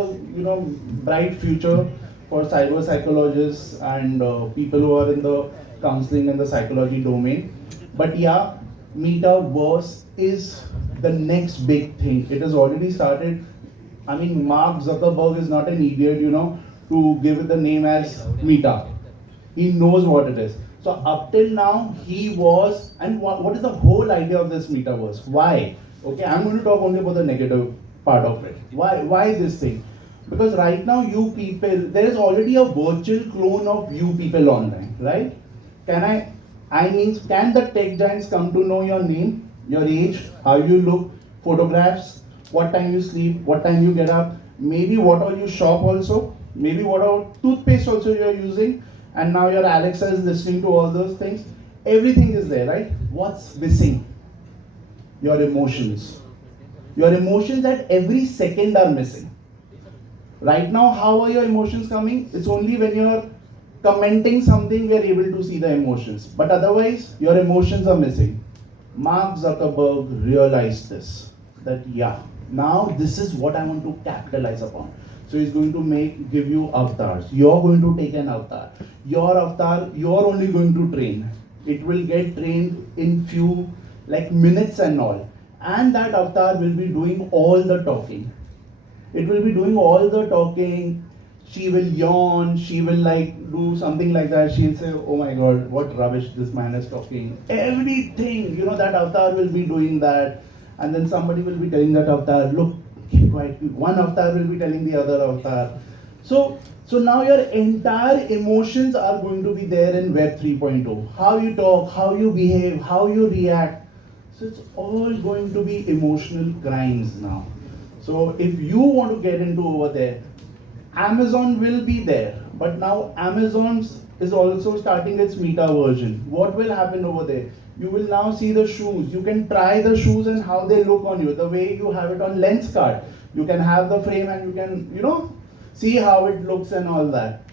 bright future for cyber psychologists and people who are in the counseling and the psychology domain. But yeah, metaverse is the next big thing. It has already started. I mean, Mark Zuckerberg is not an idiot, to give it the name as Meta. He knows what it is. So up till now, he was, and what is the whole idea of this metaverse? Why? Okay, I'm going to talk only about the negative part of it. Why this thing? Because right now, you people, there is already a virtual clone of you people online, right? Can the tech giants come to know your name, your age, how you look, photographs, what time you sleep, what time you get up, maybe what all you shop also, maybe what all toothpaste also you are using, and now your Alexa is listening to all those things. Everything is there, right? What's missing? Your emotions. Your emotions at every second are missing. Right now, how are your emotions coming? It's only when you're commenting something we are able to see the emotions. But otherwise, your emotions are missing. Mark Zuckerberg realized this. That yeah, now this is what I want to capitalize upon. So he's going to give you avatars. You're going to take an avatar. Your avatar, you're only going to train. It will get trained in few minutes and all. And that avatar will be doing all the talking. It will be doing all the talking. She will yawn. She will do something like that. She'll say, oh my God, what rubbish this man is talking. Everything, that avatar will be doing that. And then somebody will be telling that avatar, look, keep quiet. One avatar will be telling the other avatar. So now your entire emotions are going to be there in Web 3.0. How you talk, how you behave, how you react. So it's all going to be emotional crimes now. So if you want to get into over there, Amazon will be there. But now Amazon is also starting its meta version. What will happen over there? You will now see the shoes. You can try the shoes and how they look on you. The way you have it on Lenskart. You can have the frame and you can, see how it looks and all that.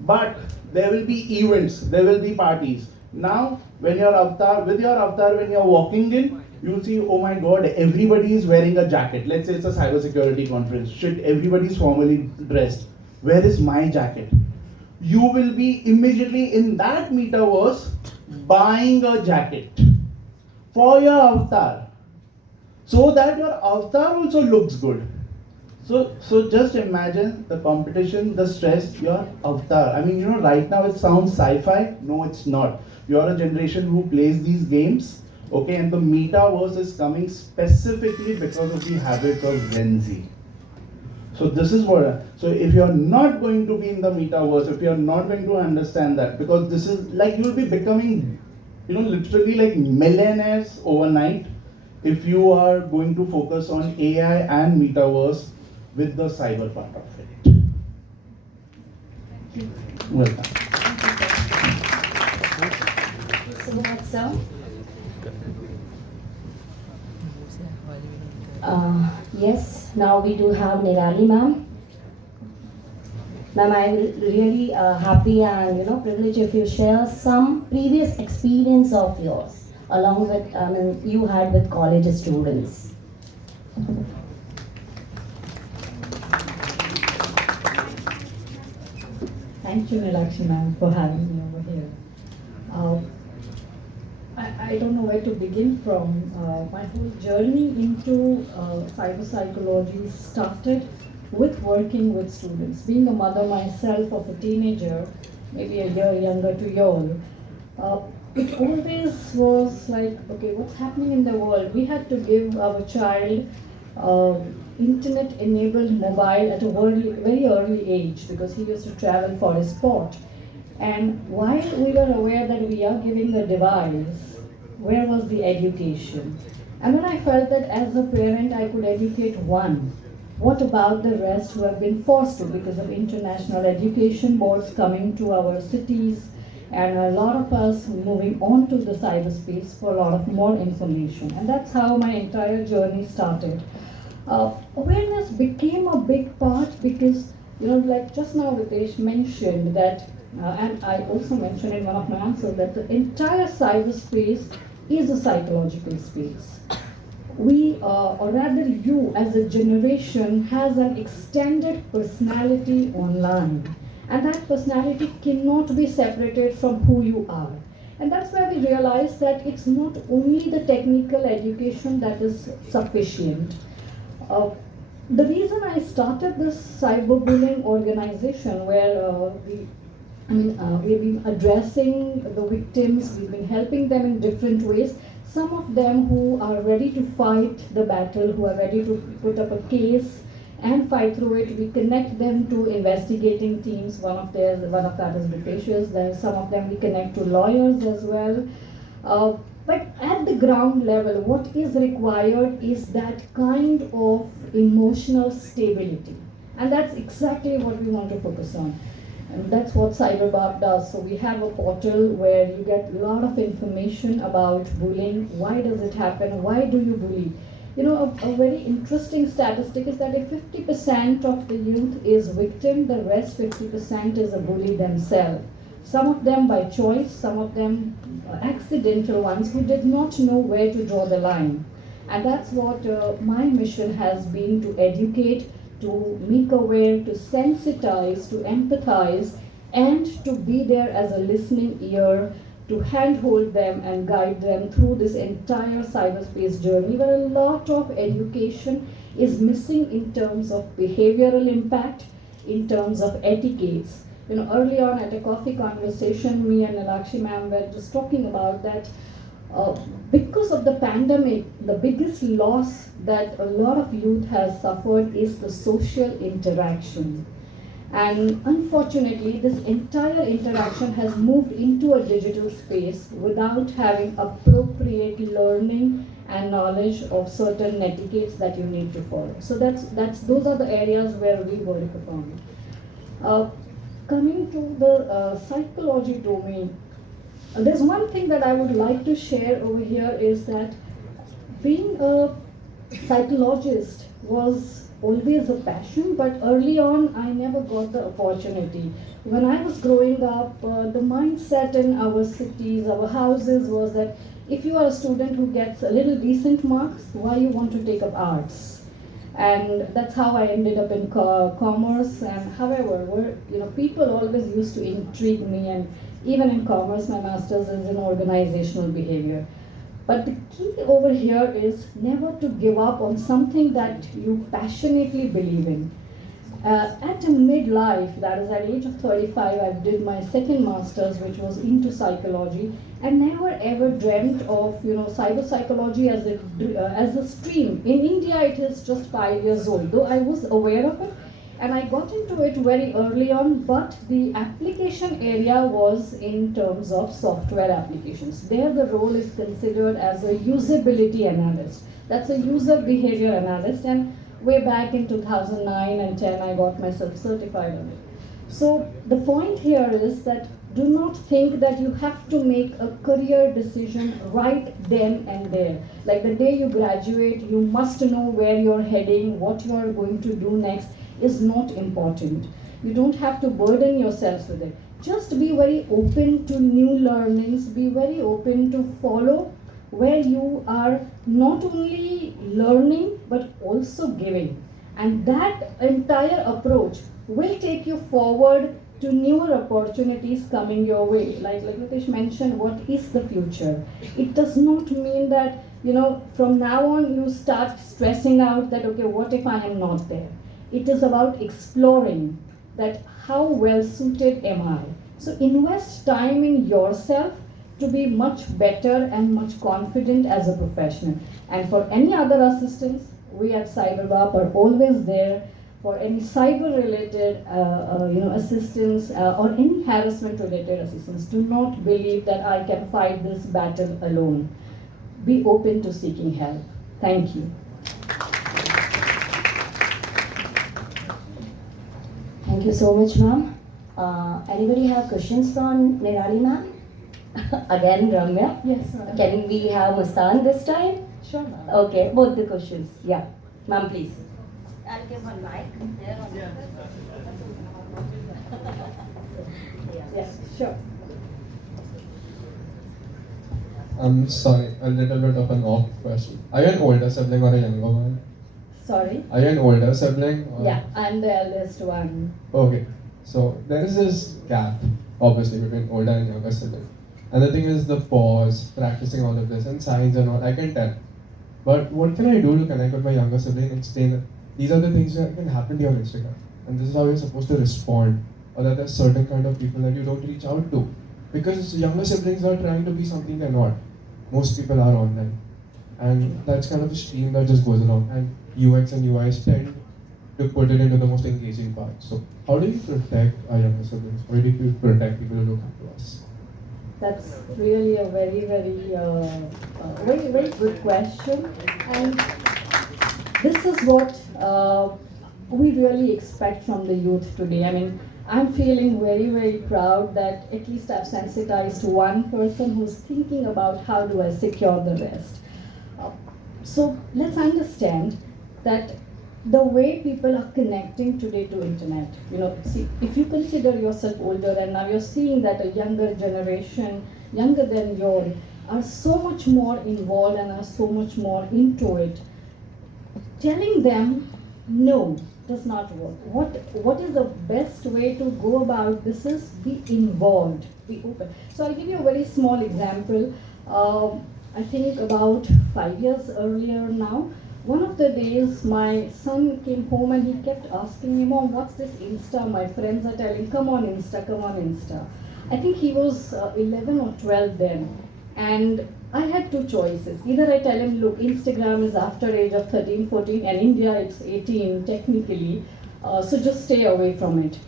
But there will be events. There will be parties. Now, when your avatar, when you're walking in, you will see, oh my God, everybody is wearing a jacket. Let's say it's a cybersecurity conference. Shit, everybody's formally dressed. Where is my jacket? You will be immediately in that metaverse buying a jacket for your avatar so that your avatar also looks good. So just imagine the competition, the stress, your avatar. I mean, right now it sounds sci-fi. No, it's not. You're a generation who plays these games, okay? And the metaverse is coming specifically because of the habits of Gen Z. So this is what, so if you're not going to be in the metaverse, if you're not going to understand that, because this is you'll be becoming, literally millionaires overnight if you are going to focus on AI and metaverse with the cyber part of it. Welcome. So much, sir. Yes, now we do have Nirali ma'am. Ma'am, I'm really happy and privileged if you share some previous experience of yours along with you had with college students. Thank you, Nilakshi ma'am, for having me over here. I don't know where to begin from. My whole journey into cyber psychology started with working with students. Being a mother myself of a teenager, maybe a year younger to you all, it always was like, okay, what's happening in the world? We had to give our child internet-enabled mobile at a very early age because he used to travel for his sport. And while we were aware that we are giving the device, where was the education? And then I felt that as a parent, I could educate one. What about the rest who have been forced to because of international education boards coming to our cities and a lot of us moving on to the cyberspace for a lot of more information. And that's how my entire journey started. Awareness became a big part because, like just now Ritesh mentioned that, and I also mentioned in one of my answers, that the entire cyberspace is a psychological space. We, or rather you as a generation, has an extended personality online. And that personality cannot be separated from who you are. And that's where we realize that it's not only the technical education that is sufficient. The reason I started this cyberbullying organization where we've been addressing the victims, we've been helping them in different ways. Some of them who are ready to fight the battle, who are ready to put up a case and fight through it, we connect them to investigating teams. One of that is Ritesh. Then some of them we connect to lawyers as well. But at the ground level, what is required is that kind of emotional stability. And that's exactly what we want to focus on. And that's what Cyber B.A.A.P does. So we have a portal where you get a lot of information about bullying. Why does it happen? Why do you bully? A very interesting statistic is that if 50% of the youth is victim, the rest 50% is a bully themselves. Some of them by choice, some of them accidental ones who did not know where to draw the line. And that's what my mission has been, to educate, to make aware, to sensitize, to empathize, and to be there as a listening ear, to handhold them and guide them through this entire cyberspace journey, where a lot of education is missing in terms of behavioral impact, in terms of etiquettes. Early on at a coffee conversation, me and Nilakshi ma'am were just talking about that because of the pandemic, the biggest loss that a lot of youth has suffered is the social interaction. And unfortunately, this entire interaction has moved into a digital space without having appropriate learning and knowledge of certain etiquettes that you need to follow. So those are the areas where we work upon. Coming to the psychology domain, there's one thing that I would like to share over here is that being a psychologist was always a passion, but early on I never got the opportunity. When I was growing up, the mindset in our cities, our houses was that if you are a student who gets a little decent marks, why you want to take up arts? And that's how I ended up in commerce. And however, people always used to intrigue me, and even in commerce, my master's is in organizational behavior. But the key over here is never to give up on something that you passionately believe in. At a midlife, that is at age of 35, I did my second master's, which was into psychology, and never ever dreamt of cyber psychology as a stream. In India, it is just 5 years old, though I was aware of it. And I got into it very early on, but the application area was in terms of software applications. There the role is considered as a usability analyst. That's a user behavior analyst, and way back in 2009 and 10, I got myself certified on it. So the point here is that do not think that you have to make a career decision right then and there. Like the day you graduate, you must know where you're heading, what you are going to do next is not important. You don't have to burden yourselves with it. Just be very open to new learnings, be very open to follow where you are not only learning but also giving. And that entire approach will take you forward to newer opportunities coming your way. Like Ritesh mentioned, what is the future? It does not mean that, from now on you start stressing out that, okay, what if I am not there? It is about exploring that how well suited am I. So invest time in yourself to be much better and much confident as a professional. And for any other assistance, we at CyberPeace are always there for any cyber-related assistance or any harassment-related assistance. Do not believe that I can fight this battle alone. Be open to seeking help. Thank you. Thank you so much, ma'am. Anybody have questions from Nirali ma'am? Again, Ramya? Yes, ma'am. Can we have Mustan this time? Sure, ma'am. Okay, both the questions. Yeah. Ma'am, please. I'll give one mic. Yes, sure. I'm sorry, a little bit of an off question. Are you an older sibling or a younger one? Sorry? Are you an older sibling? Or... Yeah, I'm the eldest one. Okay, so there is this gap, obviously, between older and younger sibling. And the thing is the pause, practicing all of this, and signs and all, I can tell. But what can I do to connect with my younger sibling and explain that these are the things that can happen to you on Instagram, and this is how you're supposed to respond, or that there's certain kind of people that you don't reach out to. Because younger siblings are trying to be something they're not. Most people are online. And that's kind of a stream that just goes along. And UX and UIs tend to put it into the most engaging part. So how do you protect our younger siblings? How do you protect people who look up to us? That's really a very, very good question. And this is what we really expect from the youth today. I mean, I'm feeling very proud that at least I've sensitized one person who's thinking about how do I secure the rest. So let's understand that the way people are connecting today to internet, see, if you consider yourself older and now you're seeing that a younger generation, younger than yours, are so much more involved and are so much more into it, telling them no does not work. What is the best way to go about this is be involved, be open. So I'll give you a very small example. I think about 5 years earlier now, one of the days my son came home and he kept asking me, Mom, what's this Insta? My friends are telling, come on Insta, come on Insta. I think he was 11 or 12 then. And I had two choices. Either I tell him, look, Instagram is after age of 13, 14, and India it's 18 technically, so just stay away from it.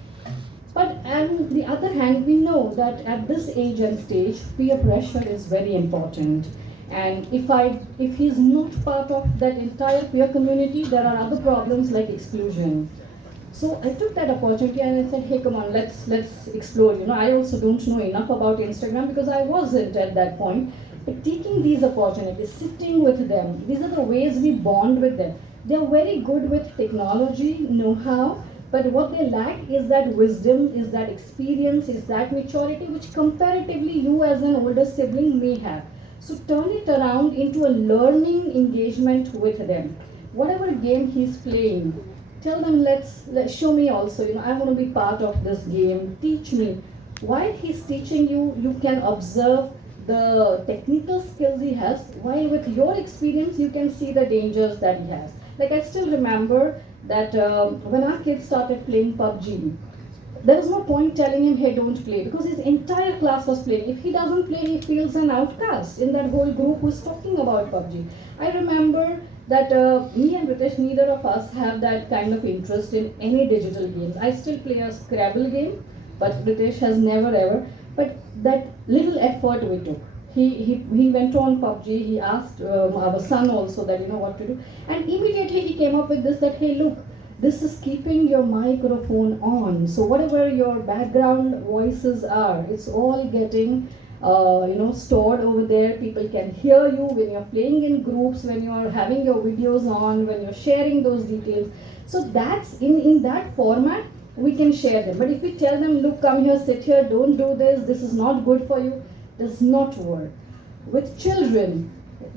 But on the other hand, we know that at this age and stage, peer pressure is very important. And if he's not part of that entire peer community, there are other problems like exclusion. So I took that opportunity and I said, hey, come on, let's explore. I also don't know enough about Instagram because I wasn't at that point. But taking these opportunities, sitting with them, these are the ways we bond with them. They're very good with technology, know-how, but what they lack is that wisdom, is that experience, is that maturity, which comparatively you as an older sibling may have. So turn it around into a learning engagement with them. Whatever game he's playing, tell them, let's show me also, I want to be part of this game, teach me. While he's teaching you, you can observe the technical skills he has, while with your experience, you can see the dangers that he has. Like I still remember that when our kids started playing PUBG, there was no point telling him, hey, don't play, because his entire class was playing. If he doesn't play, he feels an outcast in that whole group who's talking about PUBG. I remember that me and Ritesh, neither of us have that kind of interest in any digital games. I still play a Scrabble game, but Ritesh has never ever. But that little effort we took. He went on PUBG, he asked our son also that, what to do. And immediately he came up with this, that, hey, look, this is keeping your microphone on. So whatever your background voices are, it's all getting stored over there. People can hear you when you're playing in groups, when you're having your videos on, when you're sharing those details. So that's in that format, we can share them. But if we tell them, look, come here, sit here, don't do this is not good for you, does not work. With children,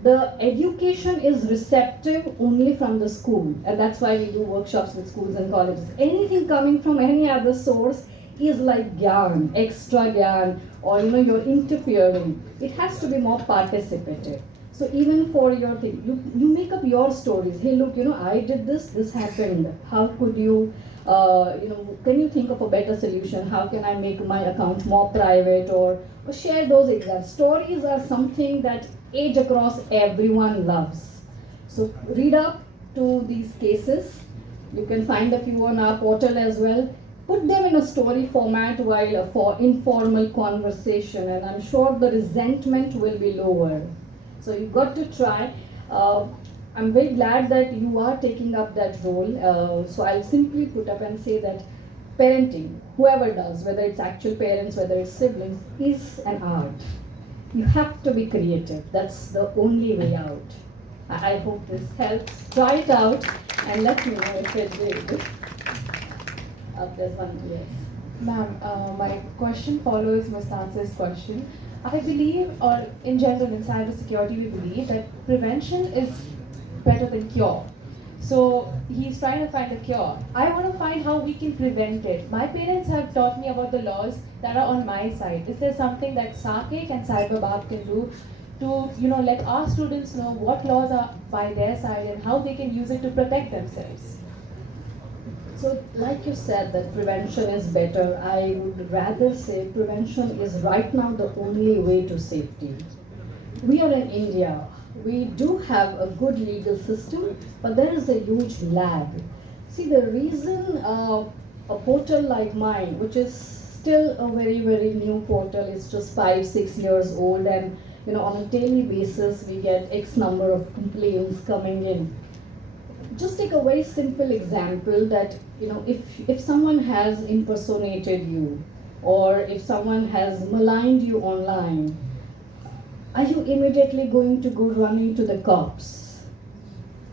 the education is receptive only from the school, and that's why we do workshops with schools and colleges. Anything coming from any other source is like gyan, extra gyan, or you're interfering. It has to be more participative. So even for your thing, you make up your stories. Hey, look, I did this, this happened. How could you, can you think of a better solution? How can I make my account more private, or share those examples? Stories are something that age across everyone loves. So read up to these cases. You can find a few on our portal as well. Put them in a story format while for informal conversation, and I'm sure the resentment will be lower. So you've got to try. I'm very glad that you are taking up that role. So I'll simply put up and say that parenting, whoever does, whether it's actual parents, whether it's siblings, is an art. You have to be creative. That's the only way out. I hope this helps. Try it out and let me know if it did. There's one, yes. Ma'am, my question follows Mustance's question. I believe, or in general in cybersecurity, we believe that prevention is better than cure. So he's trying to find a cure. I want to find how we can prevent it. My parents have taught me about the laws that are on my side. Is there something that SAKEC and CyBER B.A.A.P can do to, let our students know what laws are by their side and how they can use it to protect themselves? So, like you said, that prevention is better. I would rather say prevention is right now the only way to safety. We are in India. We do have a good legal system, but there is a huge lag. See, the reason a portal like mine, which is still a very, very new portal, is just 5-6 years old, and on a daily basis we get X number of complaints coming in. Just take a very simple example that, if someone has impersonated you, or if someone has maligned you online, are you immediately going to go running to the cops?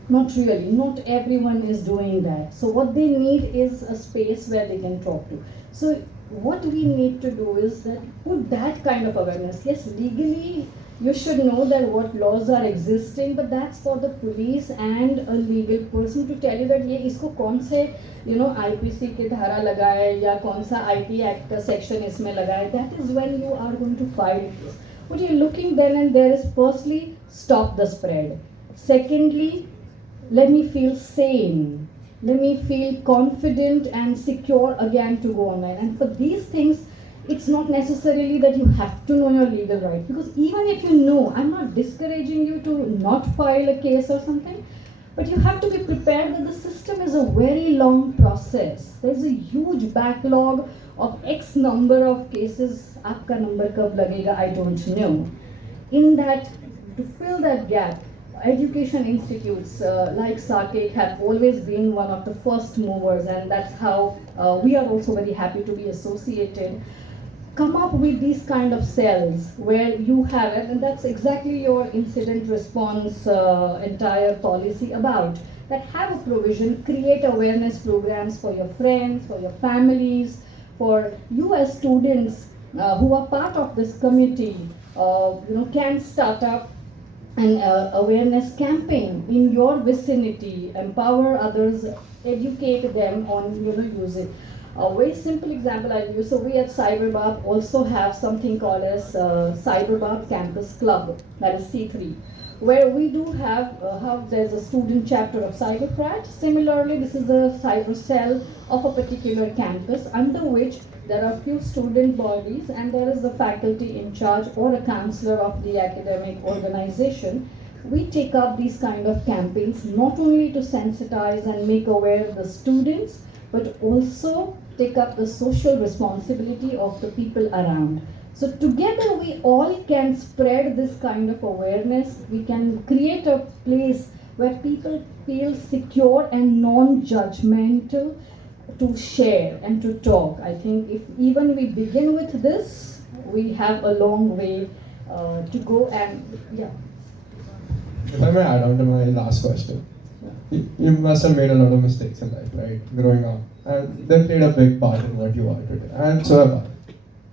Not really. Not everyone is doing that. So what they need is a space where they can talk to. So what we need to do is that put that kind of awareness. Yes, legally you should know that what laws are existing, but that's for the police and a legal person to tell you that ये इसको कौन से IPC के धारा लगाए या कौन सा IT Act section इसमें लगाए. That is when you are going to fight this. What you're looking then and there is, firstly, stop the spread. Secondly, let me feel sane. Let me feel confident and secure again to go online. And for these things, it's not necessarily that you have to know your legal rights, because even if you know, I'm not discouraging you to not file a case or something, but you have to be prepared that the system is a very long process. There's a huge backlog of X number of cases. Aapka number kab lagega, I don't know. In that, to fill that gap, education institutes like SAKEC have always been one of the first movers, and that's how we are also very happy to be associated. Come up with these kind of cells where you have it, and that's exactly your incident response entire policy about. That have a provision, create awareness programs for your friends, for your families, for you as students who are part of this committee, can start up an awareness campaign in your vicinity, empower others, educate them on use it. A very simple example I'll use. So we at CyBER B.A.A.P also have something called as CyBER B.A.A.P Campus Club, that is C3, where we do have there's a student chapter of CyberFrat. Similarly, this is a cyber cell of a particular campus, under which there are few student bodies and there is a faculty in charge or a counselor of the academic organization. We take up these kind of campaigns not only to sensitize and make aware the students, but also take up the social responsibility of the people around. So together we all can spread this kind of awareness. We can create a place where people feel secure and non-judgmental to share and to talk. I think if even we begin with this, we have a long way to go. And yeah. If I may add on to my last question. You must have made a lot of mistakes in life, right? Growing up. And they played a big part in what you are today. And so have I.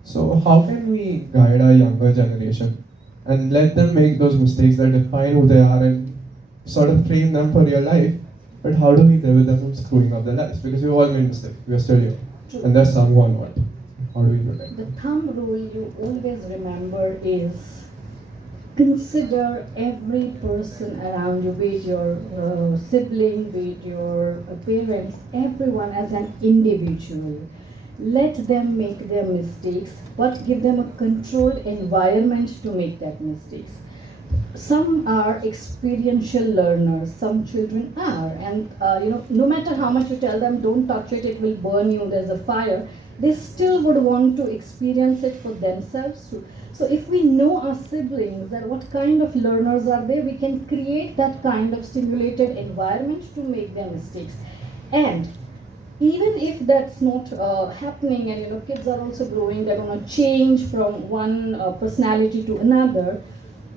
So how can we guide our younger generation and let them make those mistakes that define who they are and sort of train them for real life? But how do we deal with them from screwing up their lives? Because we've all made mistakes. We're still here. True. And there's some who are not. How do we protect them? The thumb rule you always remember is consider every person around you, be it your sibling, be it your parents, everyone as an individual. Let them make their mistakes, but give them a controlled environment to make that mistakes. Some are experiential learners, some children are, and no matter how much you tell them, don't touch it, it will burn you, there's a fire, they still would want to experience it for themselves too. So if we know our siblings and what kind of learners are they, we can create that kind of stimulated environment to make their mistakes. And even if that's not happening, and kids are also growing, they're going to change from one personality to another,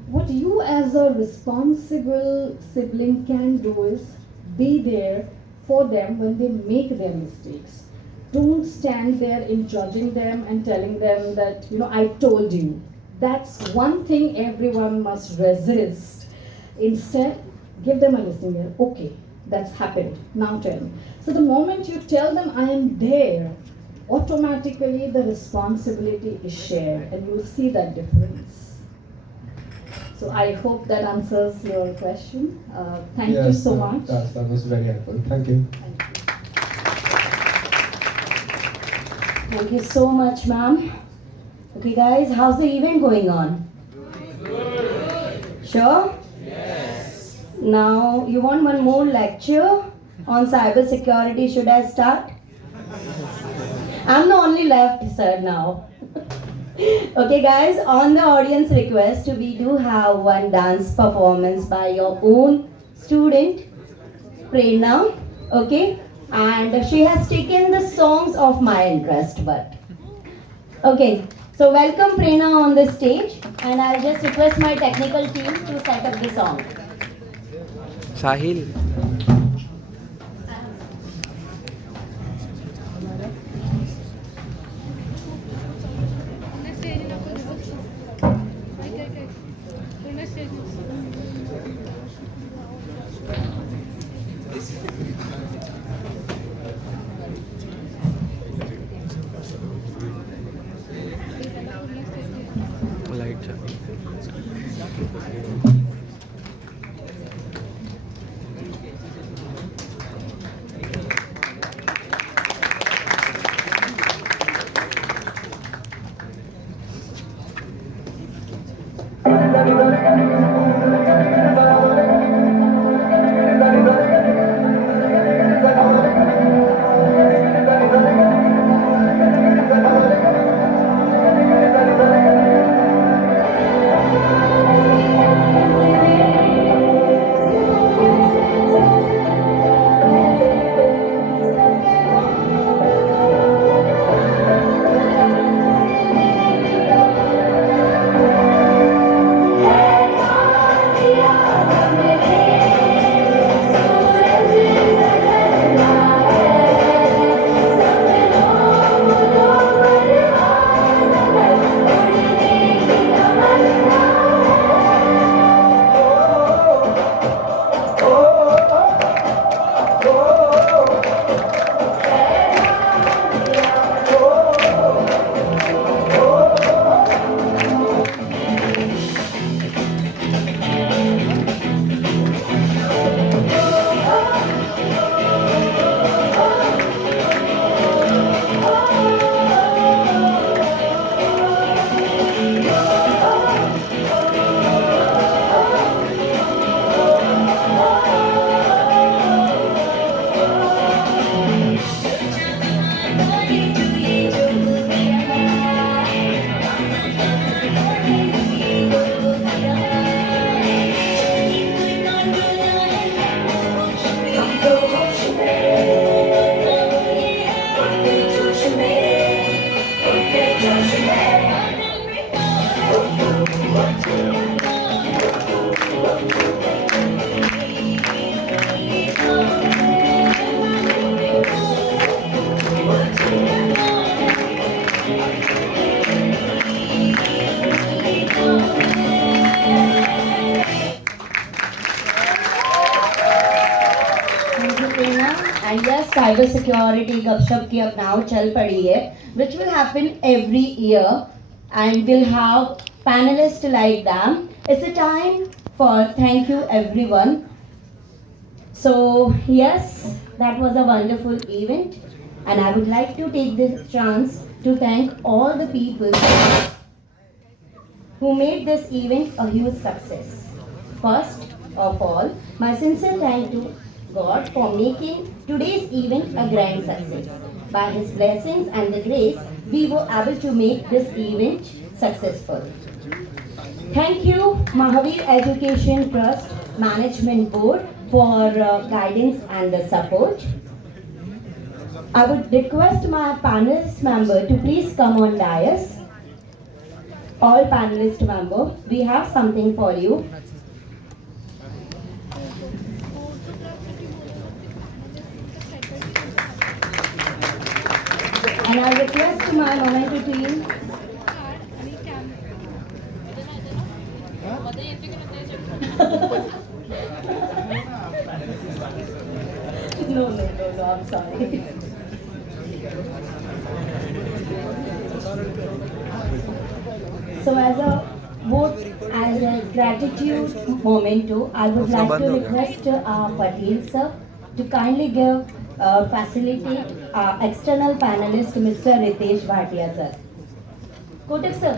what you as a responsible sibling can do is be there for them when they make their mistakes. Don't stand there in judging them and telling them that, I told you. That's one thing everyone must resist. Instead, give them a listening ear. Okay, that's happened. Now tell me. So the moment you tell them I am there, automatically the responsibility is shared and you'll see that difference. So I hope that answers your question. Thank you so much. That was very helpful. Thank you. Thank you so much, ma'am. Okay, guys, how's the event going on? Good. Sure? Yes. Now, you want one more lecture on cybersecurity? Should I start? I'm the only left, sir, now. Okay, guys, on the audience request, we do have one dance performance by your own student, Prerna. Okay? And she has taken the songs of my interest, but okay, so welcome Prerna on the stage, and I'll just request my technical team to set up the song. Sahil. And yes, Cybersecurity Gupshup ki ab now chal padi hai, which will happen every year, and we'll have panelists like them It's a time for thank you everyone. So yes, that was a wonderful event and I would like to take this chance to thank all the people who made this event a huge success. First of all, my sincere thanks to God for making today's event a grand success. By His blessings and the grace, we were able to make this event successful. Thank you, Mahavir Education Trust Management Board for guidance and the support. I would request my panelist member to please come on dais. All panelist member, we have something for you. And I request my Momento team. No, I'm sorry. So as a gratitude memento, I would like to request Patel sir to kindly give facilitate external panelist Mr. Ritesh Bhatia sir. Kotak sir,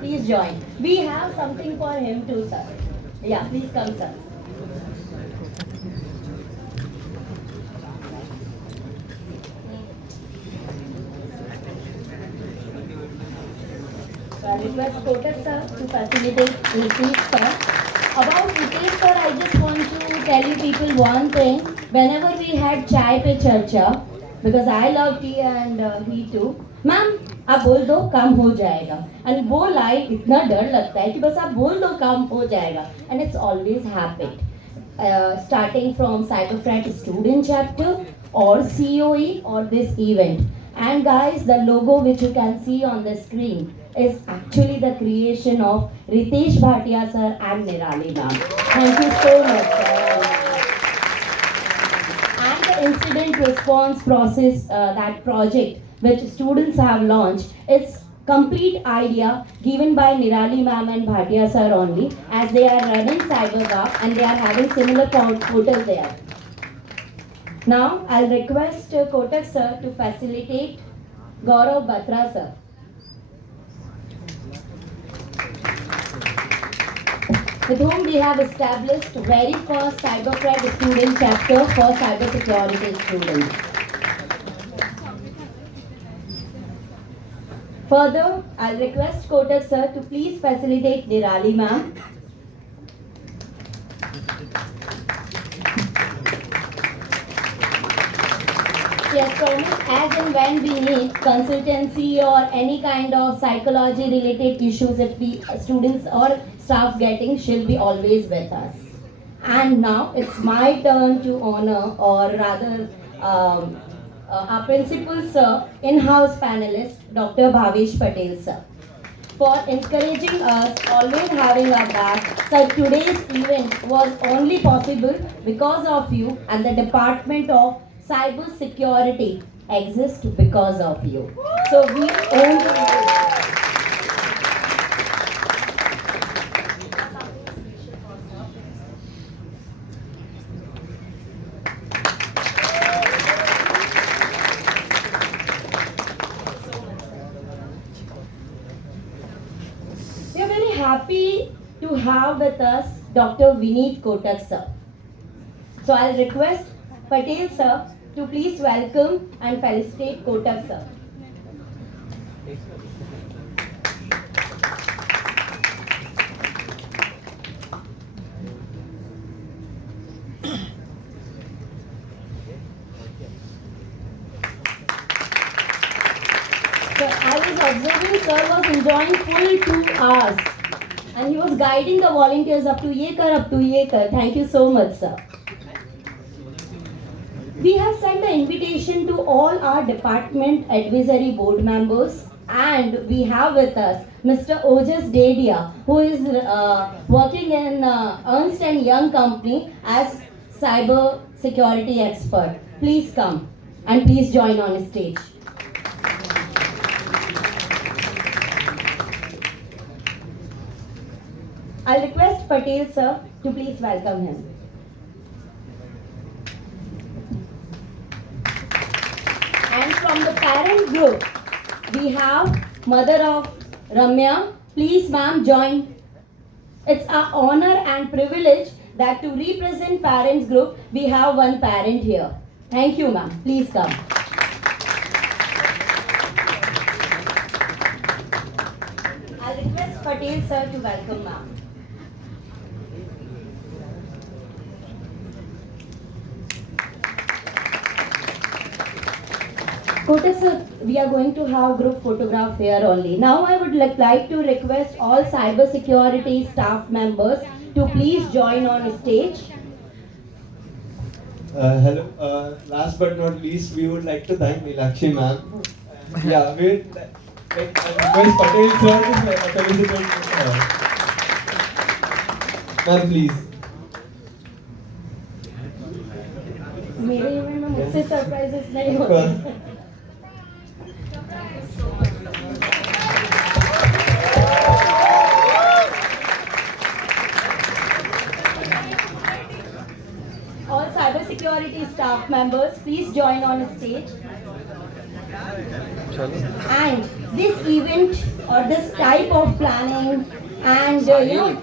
please join. We have something for him too, sir. Yeah, please come, sir. So I request Kotak sir to facilitate Ritesh sir. About Ritesh sir, I just want to tell you people one thing. Whenever we had chai pe charcha, because I love tea and he too, ma'am आप बोल दो काम हो जाएगा and वो line इतना डर लगता है कि बस आप बोल दो काम हो जाएगा and it's always happened. Starting from CyberFrat student chapter or COE or this event. And guys, the logo which you can see on the screen is actually the creation of Ritesh Bhatia sir and Nirali ma'am. Thank you so much, sir. And the incident response process, that project which students have launched, it's complete idea given by Nirali ma'am and Bhatia sir only, as they are running CyberGap and they are having similar portal there. Now I'll request Kotak sir to facilitate Gaurav Bhatra sir. With whom we have established very first CyberFrat student chapter for cybersecurity students. Further, I'll request Kotak sir to please facilitate Nirali ma'am. Yes, promise as and when we need consultancy or any kind of psychology related issues, if the students or staff getting, she'll be always with us. And now it's my turn to honor, or rather our principal sir, in-house panelist, Dr. Bhavesh Patel sir, for encouraging us, always having our back. So today's event was only possible because of you, and the Department of Cybersecurity exists because of you. So we only... happy to have with us Dr. Vineet Kotak sir. So I'll request Patel sir to please welcome and felicitate Kotak sir. So I was observing sir was enjoying full 2 hours. And he was guiding the volunteers up to ye kar, up to ye kar. Thank you so much, sir. We have sent the invitation to all our department advisory board members, and we have with us Mr. Ojas Dedia, who is working in Ernst & Young company as cyber security expert. Please come and please join on stage. I'll request Patel sir to please welcome him. And from the parent group, we have mother of Ramya. Please ma'am join. It's our honor and privilege that to represent parents group, we have one parent here. Thank you ma'am. Please come. I'll request Patel sir to welcome ma'am. Kotak sir, we are going to have group photograph here only. Now I would like to request all cybersecurity staff members to please join on stage. Hello. Last but not least, we would like to thank Nilakshi ma'am. Yeah, we would request Patel sir to felicitate ma'am, please. मेरे event में मुझसे surprises नहीं Of होते. course. All cybersecurity staff members, please join on stage. And this event or this type of planning and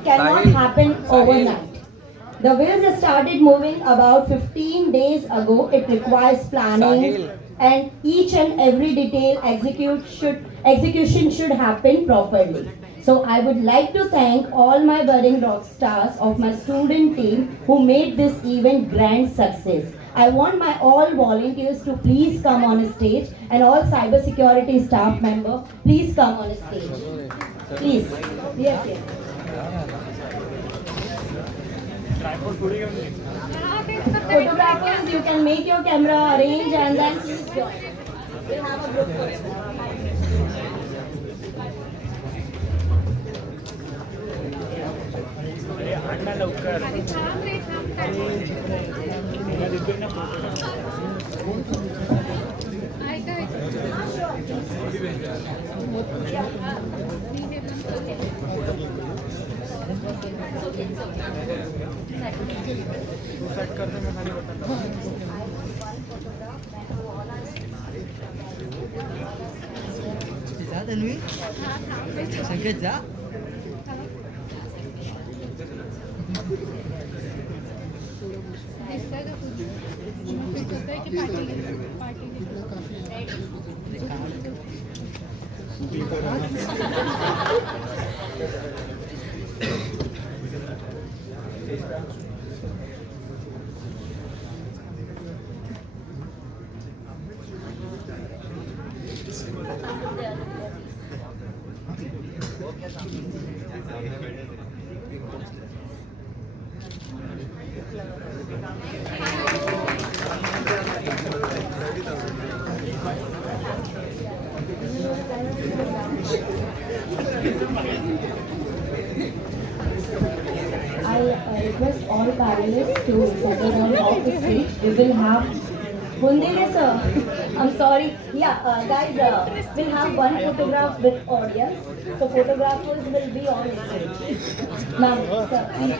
cannot happen overnight. The wheels started moving about 15 days ago. It requires planning and each and every detail execution should happen properly. So I would like to thank all my budding rock stars of my student team who made this event grand success. I want my all volunteers to please come on stage and all cybersecurity staff members, please come on stage. Please. Yes, yes. Photographers, you can make your camera arrange and then please join. We have a group photo. संकेत जा I request all panelists to settle down off the stage. We will have Bundele sir. I'm sorry. Yeah, guys, we'll have one photograph with audience. So photographers will be on stage. Ma'am, sir, please.